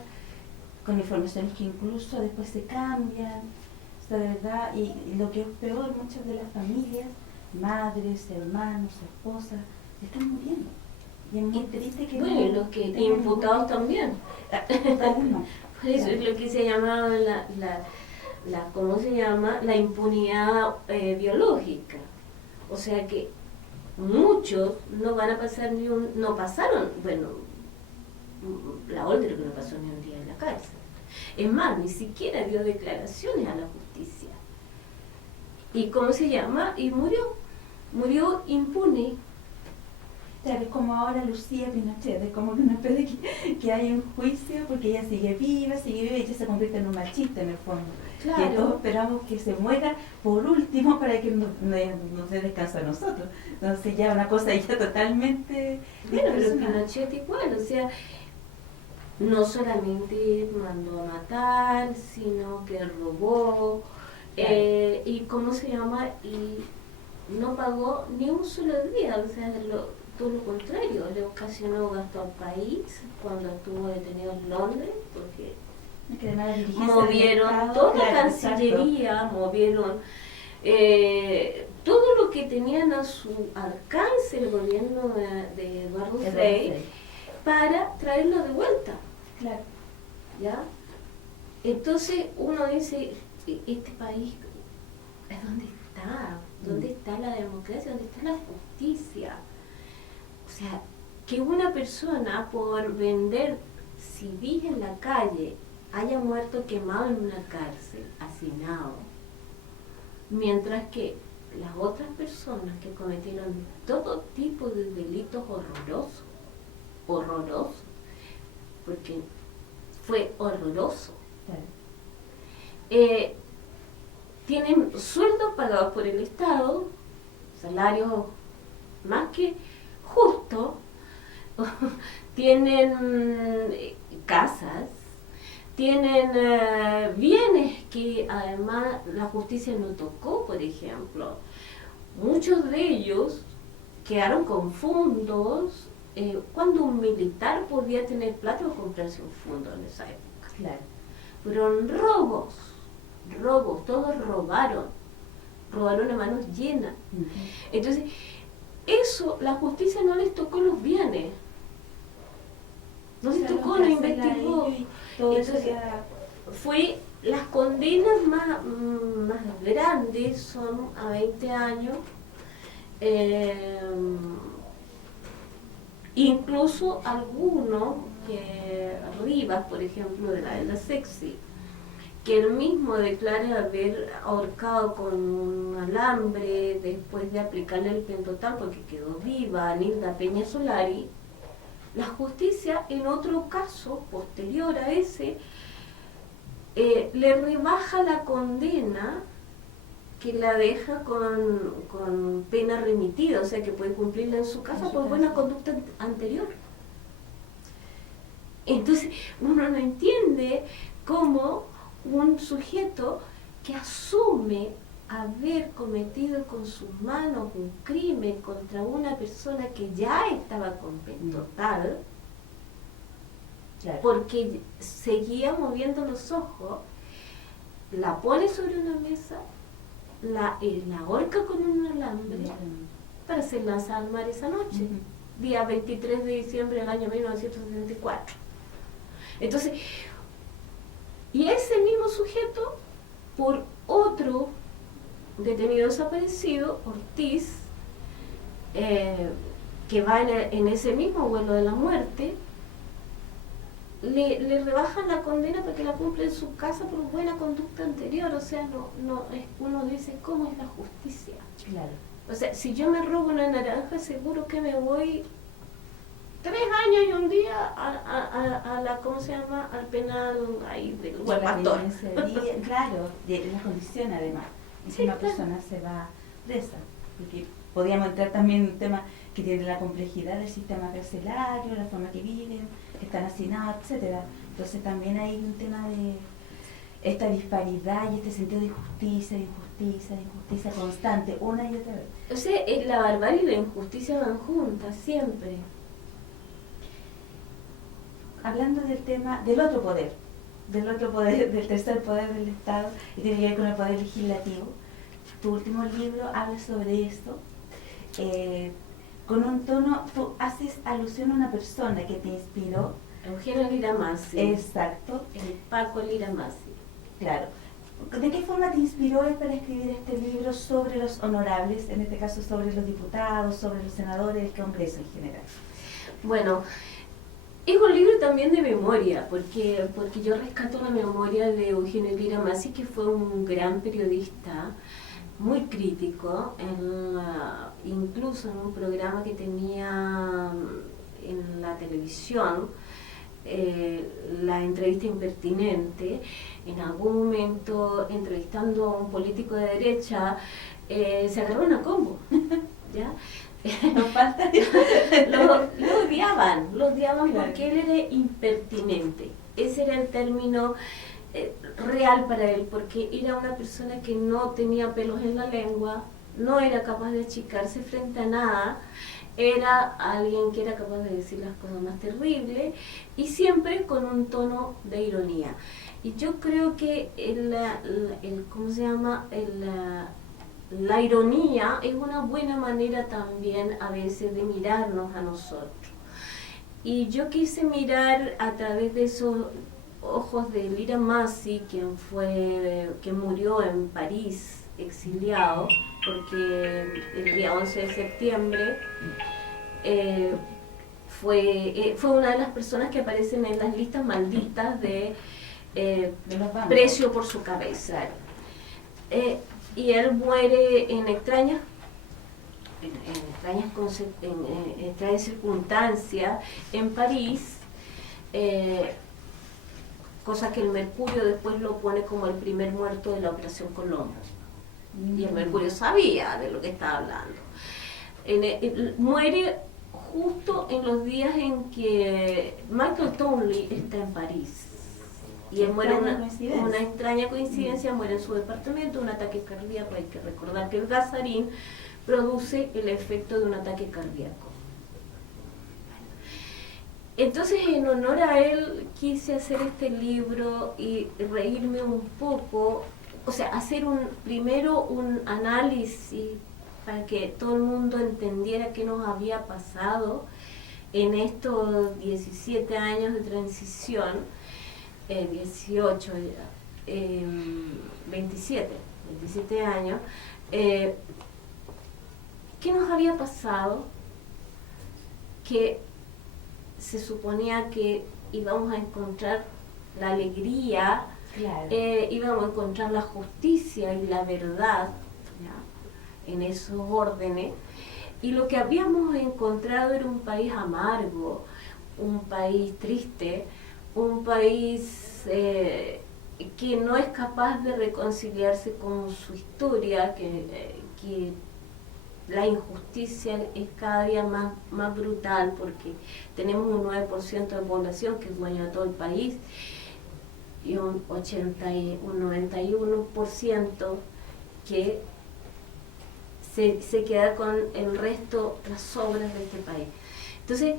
con informaciones que incluso después se cambian. O sea, de verdad, y lo que es peor, muchas de las familias, madres, hermanos, esposas, están muriendo. Y es muy triste que bueno, y los que imputados también. Por eso es lo que se llamaba ¿cómo se llama? La impunidad biológica. O sea que muchos no van a pasar no pasaron, bueno, la Older que no pasó ni un día en la cárcel. Es más, ni siquiera dio declaraciones a la justicia. ¿Y cómo se llama? Y murió impune. Claro, es como ahora Lucía Pinochet, es como que una especie que hay un juicio porque ella sigue viva y ella se convierte en un machista en el fondo. Claro. Que todos esperamos que se muera por último para que nos dé descanso a nosotros. Entonces ya una cosa ya totalmente... Bueno, pero Pinochet igual, o sea, no solamente mandó a matar, sino que robó, claro. y ¿cómo se llama? Y no pagó ni un solo día, o sea, todo lo contrario, le ocasionó gasto al país cuando estuvo detenido en Londres, porque movieron toda la Cancillería, movieron todo lo que tenían a su alcance el gobierno de Eduardo Frei para traerlo de vuelta. Claro. ¿Ya? Entonces uno dice, este país, ¿dónde está? ¿Dónde está la democracia? ¿Dónde está la justicia? O sea, que una persona por vender CDs en la calle haya muerto quemado en una cárcel, hacinado, mientras que las otras personas que cometieron todo tipo de delitos horrorosos, porque fue horroroso, tienen sueldos pagados por el Estado, salarios más que justos, tienen casas, tienen bienes que además la justicia no tocó, por ejemplo. Muchos de ellos quedaron con fondos cuando un militar podía tener plata o comprarse un fondo en esa época. Claro. Fueron robos, todos robaron a manos llenas. Entonces, eso, la justicia no les tocó los bienes. No les tocó, no investigó. Entonces, fue las condenas más grandes son a 20 años, incluso algunos, Rivas, por ejemplo, de la Sexy, que él mismo declara haber ahorcado con un alambre después de aplicarle el pentotán porque quedó viva, Nilda Peña Solari. La justicia, en otro caso posterior a ese, le rebaja la condena que la deja con pena remitida, o sea que puede cumplirla en su casa por buena conducta anterior. Entonces uno no entiende cómo un sujeto que asume haber cometido con sus manos un crimen contra una persona que ya estaba con pena total, Claro. porque seguía moviendo los ojos, la pone sobre una mesa, la ahorca con un alambre para ser lanzada al mar esa noche, día 23 de diciembre del año 1974. Entonces, y ese mismo sujeto, por otro detenido desaparecido, Ortiz, que va en ese mismo vuelo de la muerte, le rebajan la condena para que la cumpla en su casa por buena conducta anterior. O sea, uno dice, ¿cómo es la justicia? Claro. O sea, si yo me robo una naranja, seguro que me voy 3 años y un día a la, ¿cómo se llama? Al penal ahí del buen pastor. Claro, de la condición además. Y si una persona se va presa, porque podríamos entrar también en un tema que tiene la complejidad del sistema carcelario, la forma que viven, que están hacinados, etcétera. Entonces también hay un tema de esta disparidad y este sentido de injusticia, de injusticia constante, una y otra vez. O sea, la barbarie y la injusticia van juntas, siempre. Hablando del tema del otro poder, del tercer poder del Estado, y tiene que ver con el poder legislativo. Tu último libro habla sobre esto. Con un tono, tú haces alusión a una persona que te inspiró. Eugenio Lira Massi. Exacto. El Paco Lira Massi. Claro. ¿De qué forma te inspiró él para escribir este libro sobre los honorables, en este caso sobre los diputados, sobre los senadores del Congreso en general? Bueno, es un libro también de memoria, porque yo rescato la memoria de Eugenio Lira Massi, que fue un gran periodista, muy crítico, incluso en un programa que tenía en la televisión, la entrevista impertinente. En algún momento, entrevistando a un político de derecha, se agarró una combo, ¿ya? No falta. Lo odiaban claro. Porque él era impertinente. Ese era el término real para él, porque era una persona que no tenía pelos en la lengua, no era capaz de achicarse frente a nada, era alguien que era capaz de decir las cosas más terribles y siempre con un tono de ironía. Y yo creo que ¿cómo se llama? La ironía es una buena manera también a veces de mirarnos a nosotros. Y yo quise mirar a través de esos ojos de Lira Massi, quien murió en París, exiliado, porque el día 11 de septiembre fue una de las personas que aparecen en las listas malditas de precio por su cabeza. Y él muere en extrañas circunstancias en París, cosa que el Mercurio después lo pone como el primer muerto de la Operación Colombo. Y el Mercurio sabía de lo que estaba hablando. Muere justo en los días en que Michael Townley está en París. Y él muere una extraña coincidencia, muere en su departamento, un ataque cardíaco. Hay que recordar que el gasarín produce el efecto de un ataque cardíaco. Entonces, en honor a él, quise hacer este libro y reírme un poco, o sea, hacer primero un análisis para que todo el mundo entendiera qué nos había pasado en estos 17 años de transición, 27 años, ¿qué nos había pasado? Que se suponía que íbamos a encontrar la alegría, claro. Íbamos a encontrar la justicia y la verdad, ¿ya?, en esos órdenes, y lo que habíamos encontrado era un país amargo, un país triste, un país que no es capaz de reconciliarse con su historia, que la injusticia es cada día más brutal porque tenemos un 9% de población que es dueño de todo el país y un 91% que se queda con el resto, las sobras de este país. Entonces,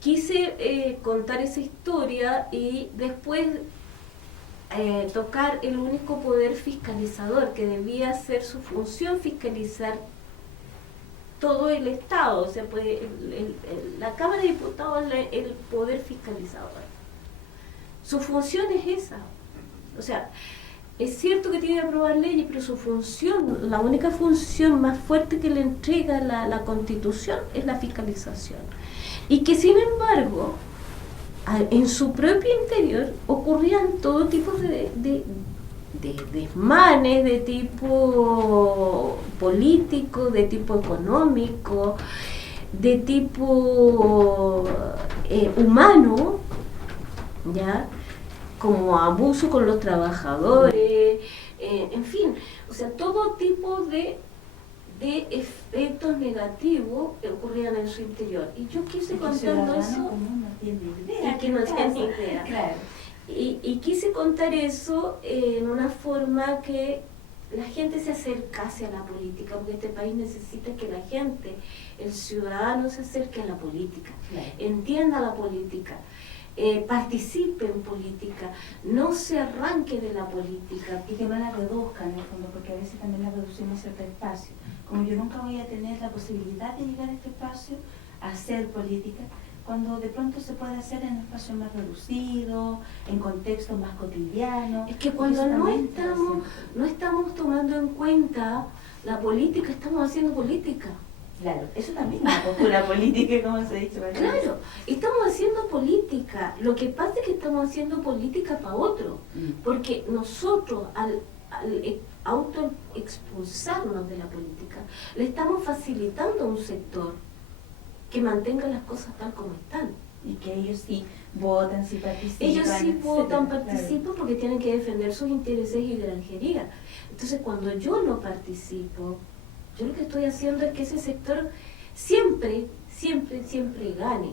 quise contar esa historia y después tocar el único poder fiscalizador que debía ser su función, fiscalizar todo el Estado, o sea, pues la Cámara de Diputados es el poder fiscalizador. Su función es esa. O sea, es cierto que tiene que aprobar leyes, pero su función, la única función más fuerte que le entrega la Constitución es la fiscalización. Y que sin embargo, en su propio interior ocurrían todo tipo de desmanes de tipo político, de tipo económico, de tipo humano, ¿ya? Como abuso con los trabajadores, en fin, o sea, todo tipo de efectos negativos ocurrían en su interior. Y yo quise contando eso. No tiene idea, y que no tiene idea. Claro. Y quise contar eso en una forma que la gente se acercase a la política, porque este país necesita que la gente, el ciudadano, se acerque a la política, claro, entienda la política, participe en política, no se arranque de la política. Y que no la reduzca en el fondo, porque a veces también la reducimos a cierto espacio. Como yo nunca voy a tener la posibilidad de llegar a este espacio a hacer política, cuando de pronto se puede hacer en un espacio más reducido, en contextos más cotidianos. Es que cuando no estamos tomando en cuenta la política, estamos haciendo política. Claro, eso también es una postura política, como se ha dicho. Claro, estamos haciendo política. Lo que pasa es que estamos haciendo política para otro, porque nosotros al autoexpulsarnos de la política, le estamos facilitando a un sector que mantenga las cosas tal como están. Y que ellos sí votan, sí participan. Ellos sí votan, etcétera, participan, claro, porque tienen que defender sus intereses y granjería. Entonces, cuando yo no participo, yo lo que estoy haciendo es que ese sector siempre gane.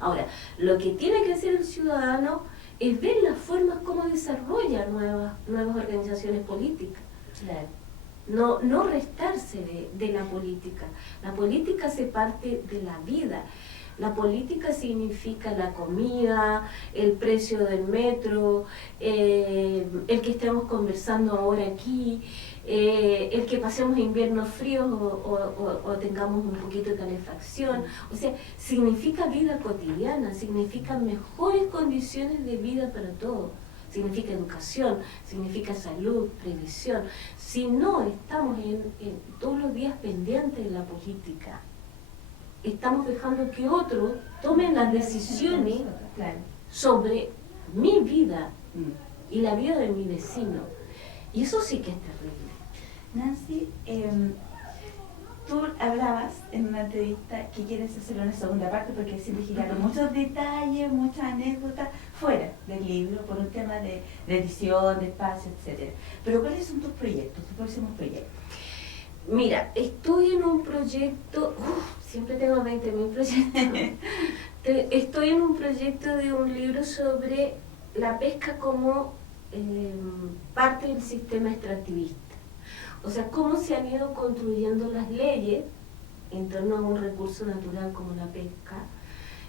Ahora, lo que tiene que hacer el ciudadano es ver las formas como desarrolla nuevas organizaciones políticas. Claro. No restarse de la política. La política se parte de la vida. La política significa la comida, el precio del metro, el que estemos conversando ahora aquí, el que pasemos inviernos fríos o tengamos un poquito de calefacción. O sea, significa vida cotidiana, significa mejores condiciones de vida para todos. Significa educación, significa salud, previsión. Si no estamos todos los días pendientes de la política, estamos dejando que otros tomen las decisiones sobre mi vida y la vida de mi vecino. Y eso sí que es terrible. Nancy, tú hablabas en una entrevista que quieres hacer una segunda parte porque siempre giraron muchos detalles, muchas anécdotas fuera del libro por un tema de edición, de espacio, etc. Pero ¿cuáles son tus proyectos, tus próximos proyectos? Mira, estoy en un proyecto, siempre tengo 20.000 proyectos. Estoy en un proyecto de un libro sobre la pesca como parte del sistema extractivista. O sea, cómo se han ido construyendo las leyes en torno a un recurso natural como la pesca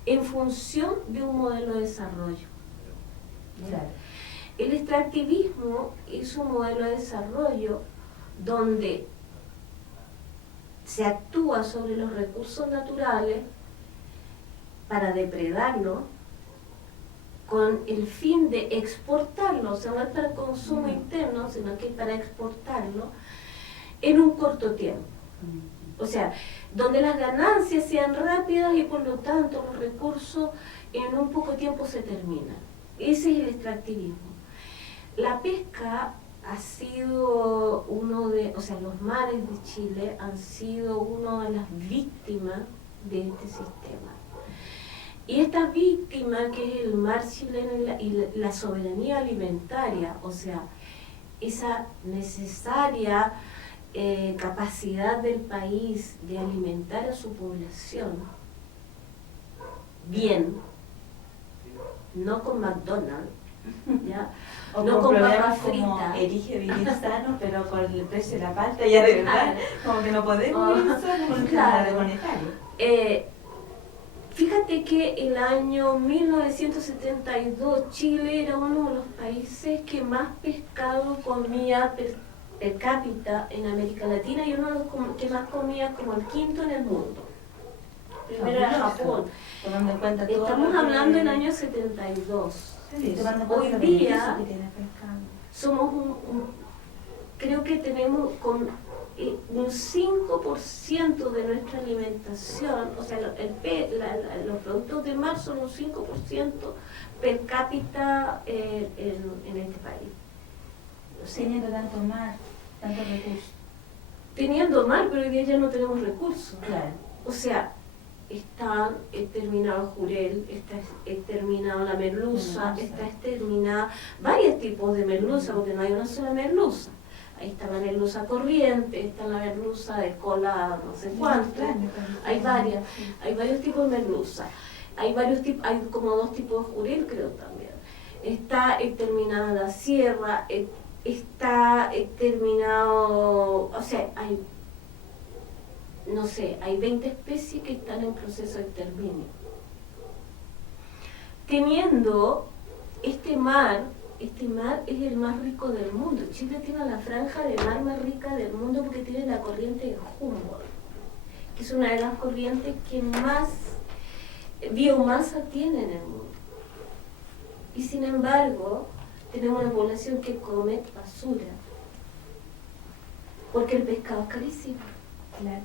en función de un modelo de desarrollo. Claro. El extractivismo es un modelo de desarrollo donde se actúa sobre los recursos naturales para depredarlos con el fin de exportarlo, o sea, no es para consumo interno, sino que es para exportarlo en un corto tiempo. O sea, donde las ganancias sean rápidas y por lo tanto los recursos en un poco tiempo se terminan. Ese es el extractivismo. La pesca ha sido los mares de Chile han sido una de las víctimas de este sistema. Y esta víctima, que es el mar chileno y la soberanía alimentaria, o sea, esa necesaria capacidad del país de alimentar a su población bien, no con McDonald's, ¿ya? O no con papas papas como fritas. elige vivir sano, pero con el precio de la palta ya de verdad, como que no podemos vivir sanos con el Claro. tema monetario. Fíjate que el año 1972 Chile era uno de los países que más pescado comía per cápita en América Latina y uno de los que más comía, como el quinto en el mundo. Primero era Japón. Tomando en cuenta todo Estamos lo que- hablando del año 72. Sí, tomando en cuenta Hoy los día beneficios que tiene el pescado. somos creo que tenemos con un 5% de nuestra alimentación, o sea, los productos de mar son un 5% per cápita en este país. O sea, Teniendo tanto mar, tantos recursos. teniendo mar, pero hoy día ya no tenemos recursos. Claro. O sea, está exterminado el jurel, está exterminado la merluza, está exterminada varios tipos de merluza, porque no hay una sola merluza. Ahí está la merluza corriente, está la merluza de cola no sé cuánto, hay varios tipos de merluza, hay como 2 tipos de jurel creo también. Está exterminada la sierra, está exterminado, o sea, hay 20 especies que están en proceso de exterminio. Teniendo este mar es el más rico del mundo. Chile tiene la franja de mar más rica del mundo porque tiene la corriente de Humboldt, que es una de las corrientes que más biomasa tiene en el mundo. Y sin embargo, tenemos una población que come basura, porque el pescado es carísimo. Claro.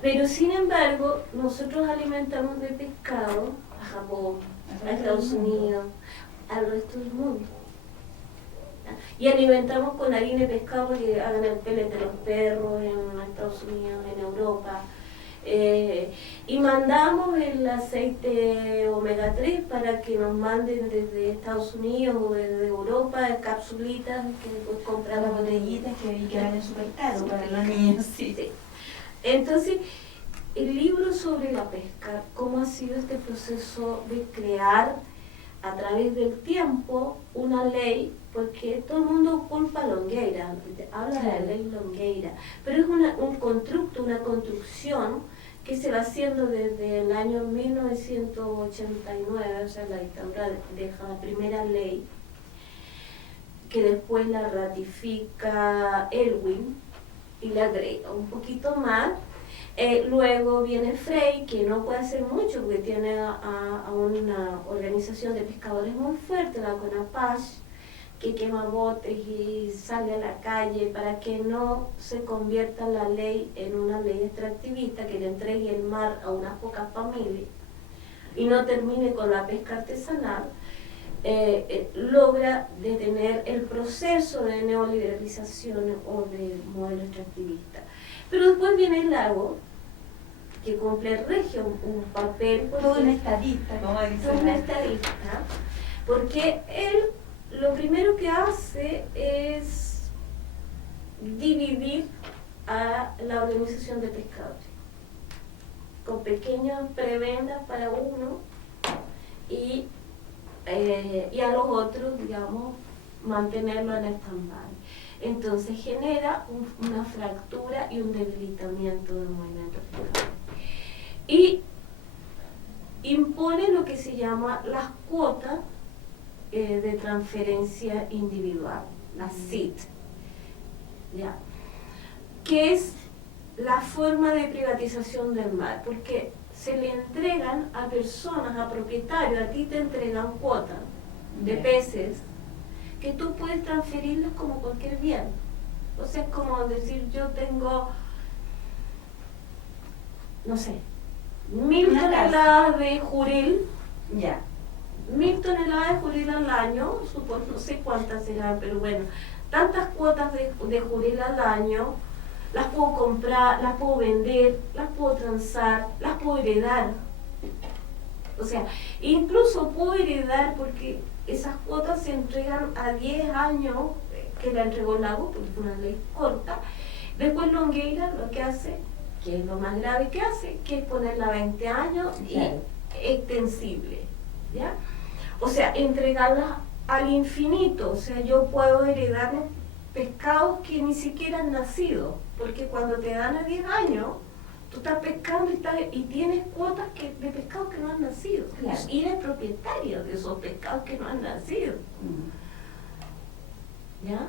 Pero sin embargo, nosotros alimentamos de pescado a Japón, a Estados Unidos, al resto del mundo. Y alimentamos con harina de pescado porque hagan el pellet de los perros en Estados Unidos, en Europa. Y mandamos el aceite omega 3 para que nos manden desde Estados Unidos o desde Europa capsulitas que después Las compramos. botellitas que vi que valen súper caro para los niños, sí. Sí. Entonces, el libro sobre la pesca, cómo ha sido este proceso de crear a través del tiempo una ley, porque todo el mundo culpa a Longueira, habla de la ley Longueira, pero es un constructo, una construcción que se va haciendo desde el año 1989, o sea, la dictadura deja la primera ley, que después la ratifica Elwin y le agrega un poquito más. Luego viene Frey, que no puede hacer mucho porque tiene a una organización de pescadores muy fuerte, la CONAPACH, que quema botes y sale a la calle para que no se convierta la ley en una ley extractivista que le entregue el mar a unas pocas familias y no termine con la pesca artesanal. Logra detener el proceso de neoliberalización o de modelo extractivista. Pero después viene el lago, que cumple el regio un papel. Todo un estadista, como dice. Un estadista, porque él lo primero que hace es dividir a la organización de pescadores, con pequeñas prebendas para uno y a los otros, digamos, mantenerlo en stand-by. Entonces genera una fractura y un debilitamiento del movimiento pesquero. Y impone lo que se llama las cuotas de transferencia individual, las CIT, ¿ya? Que es la forma de privatización del mar, porque se le entregan a personas, a propietarios, a ti te entregan cuotas de peces que tú puedes transferirlos como cualquier bien. O sea, es como decir, yo tengo, no sé, 1000 toneladas de jurel, Ya. 1000 toneladas de jurel al año, supongo, no sé cuántas serán, pero bueno, tantas cuotas de jurel al año, las puedo comprar, las puedo vender, las puedo transar, las puedo heredar. O sea, incluso puedo heredar porque esas cuotas se entregan a 10 años, que la entregó Lago, porque es una ley corta. Después Longueira lo que hace, que es lo más grave que hace, que es ponerla a 20 años y extensible, ¿ya? O sea, entregarlas al infinito. O sea, yo puedo heredar pescados que ni siquiera han nacido, porque cuando te dan a 10 años, tú estás pescando y tienes cuotas de pescados que no han nacido. Claro. Y eres propietario de esos pescados que no han nacido. ¿Ya?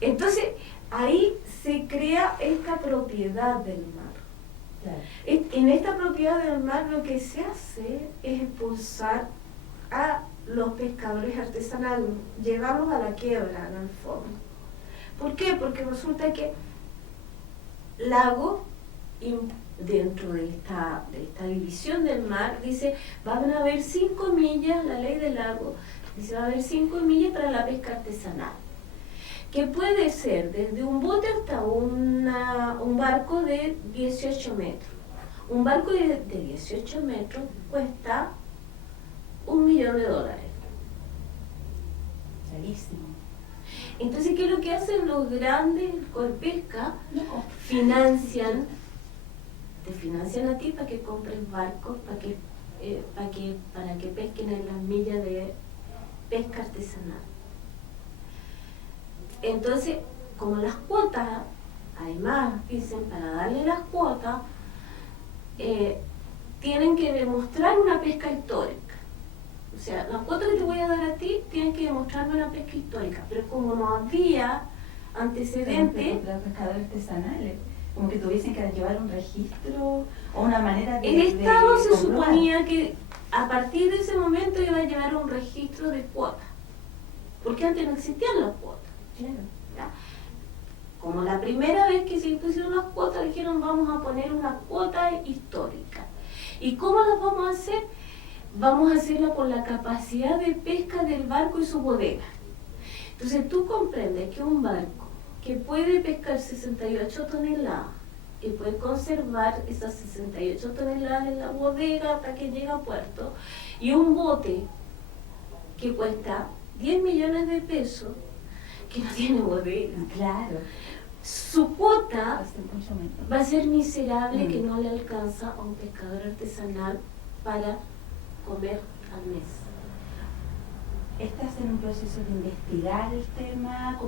Entonces, ahí se crea esta propiedad del mar. Claro. En esta propiedad del mar lo que se hace es expulsar a los pescadores artesanales, llevarlos a la quiebra en el fondo. ¿Por qué? Porque resulta que Lago, dentro de esta división del mar, dice, van a haber 5 millas, la ley del Lago, dice, va a haber 5 millas para la pesca artesanal, que puede ser desde un bote hasta un barco de 18 metros. Un barco de 18 metros cuesta $1.000.000. Carísimo. Entonces, ¿qué es lo que hacen los grandes Colpesca? Financian, te financian a ti para que compres barcos, para que pesquen en las millas de pesca artesanal. Entonces, como las cuotas, además, dicen, para darle las cuotas, tienen que demostrar una pesca histórica. O sea, la cuota que te voy a dar a ti, tienes que demostrarme una pesca histórica. Pero como no había antecedentes... Los pescadores artesanales, como que tuviesen que llevar un registro o una manera de... El Estado se comprobar. suponía que a partir de ese momento iba a llevar un registro de cuotas. Porque antes no existían las cuotas. Claro. ¿Ya? Como la primera vez que se impusieron las cuotas, dijeron vamos a poner una cuota histórica. ¿Y cómo las vamos a hacer? Vamos a hacerlo por la capacidad de pesca del barco y su bodega. Entonces tú comprendes que un barco que puede pescar 68 toneladas y puede conservar esas 68 toneladas en la bodega hasta que llega a puerto, y un bote que cuesta 10 millones de pesos, que no tiene bodega, Claro. su cuota Hace mucho menos. va a ser miserable, que no le alcanza a un pescador artesanal para comer al mes. ¿Estás en un proceso de investigar el tema?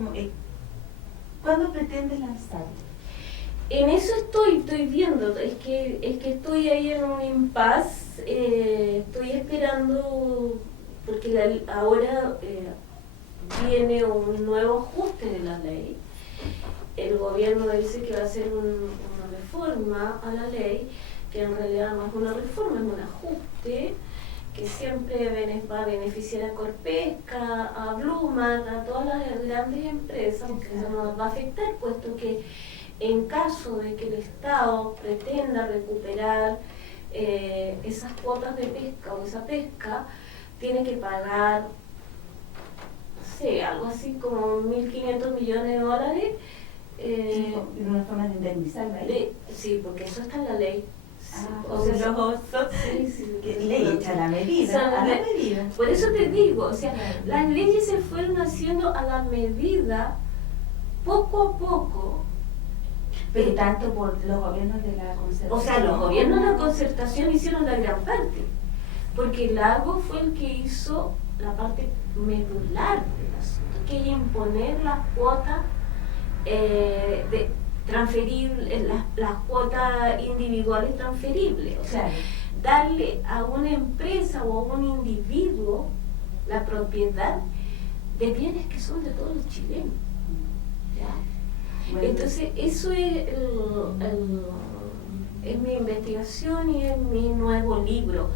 ¿Cuándo pretendes lanzarlo? En eso estoy viendo, es que estoy ahí en un impasse, estoy esperando, porque ahora viene un nuevo ajuste de la ley. El gobierno dice que va a hacer una reforma a la ley, que en realidad no es una reforma, es un ajuste, que siempre va a beneficiar a Colpesca, a Bluman, a todas las grandes empresas, porque eso nos va a afectar, puesto que en caso de que el Estado pretenda recuperar esas cuotas de pesca o esa pesca, tiene que pagar, no sé, algo así como $1.500 millones. ¿En una forma de indemnizarla ahí? Sí, porque eso está en la ley. O sea, ley hecha a la medida, a la medida. Por eso te digo, o sea, las leyes se fueron haciendo a la medida, poco a poco. Pero tanto por los gobiernos de la concertación. O sea, los gobiernos de la concertación hicieron la gran parte, porque Lago fue el que hizo la parte medular del asunto, que es imponer las cuotas, de transferir las cuotas individuales transferibles, o sea, darle a una empresa o a un individuo la propiedad de bienes que son de todos los chilenos. ¿Ya? Bueno. Entonces, eso es mi investigación y es mi nuevo libro.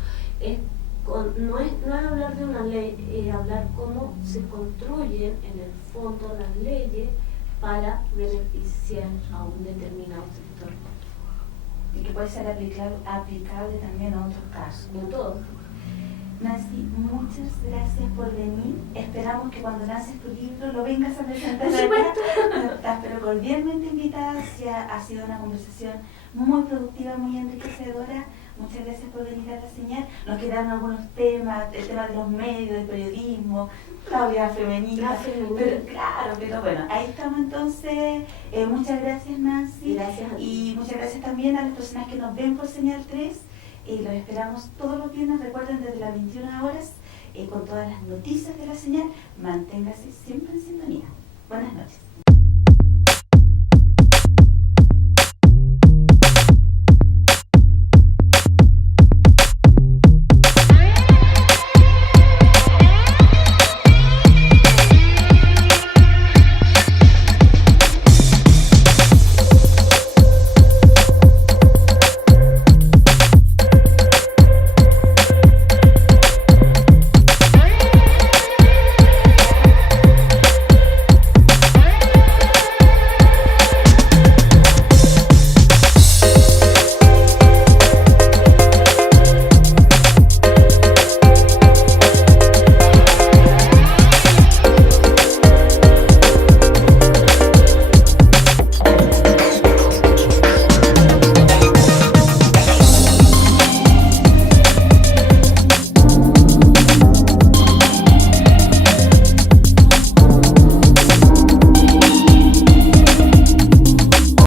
No es hablar de una ley, es hablar cómo se construyen en el fondo las leyes para beneficiar a un determinado sector. Y que puede ser aplicable también a otros casos. En todo. Nancy, muchas gracias por venir. Esperamos que cuando lances tu libro lo vengas a presentar Por supuesto. acá. Estás pero cordialmente invitada. Ha sido una conversación muy productiva, muy enriquecedora. Muchas gracias por fue venir a la señal. Nos quedaron algunos temas, el tema de los medios, del periodismo, la oleada femenina. Pero, claro, pero bueno, ahí estamos entonces. Muchas gracias, Nancy. Gracias a ti. Y muchas gracias también a las personas que nos ven por Señal 3. Los esperamos todos los viernes, recuerden, desde las 21 horas, con todas las noticias de la señal. Manténgase siempre en sintonía. Buenas noches.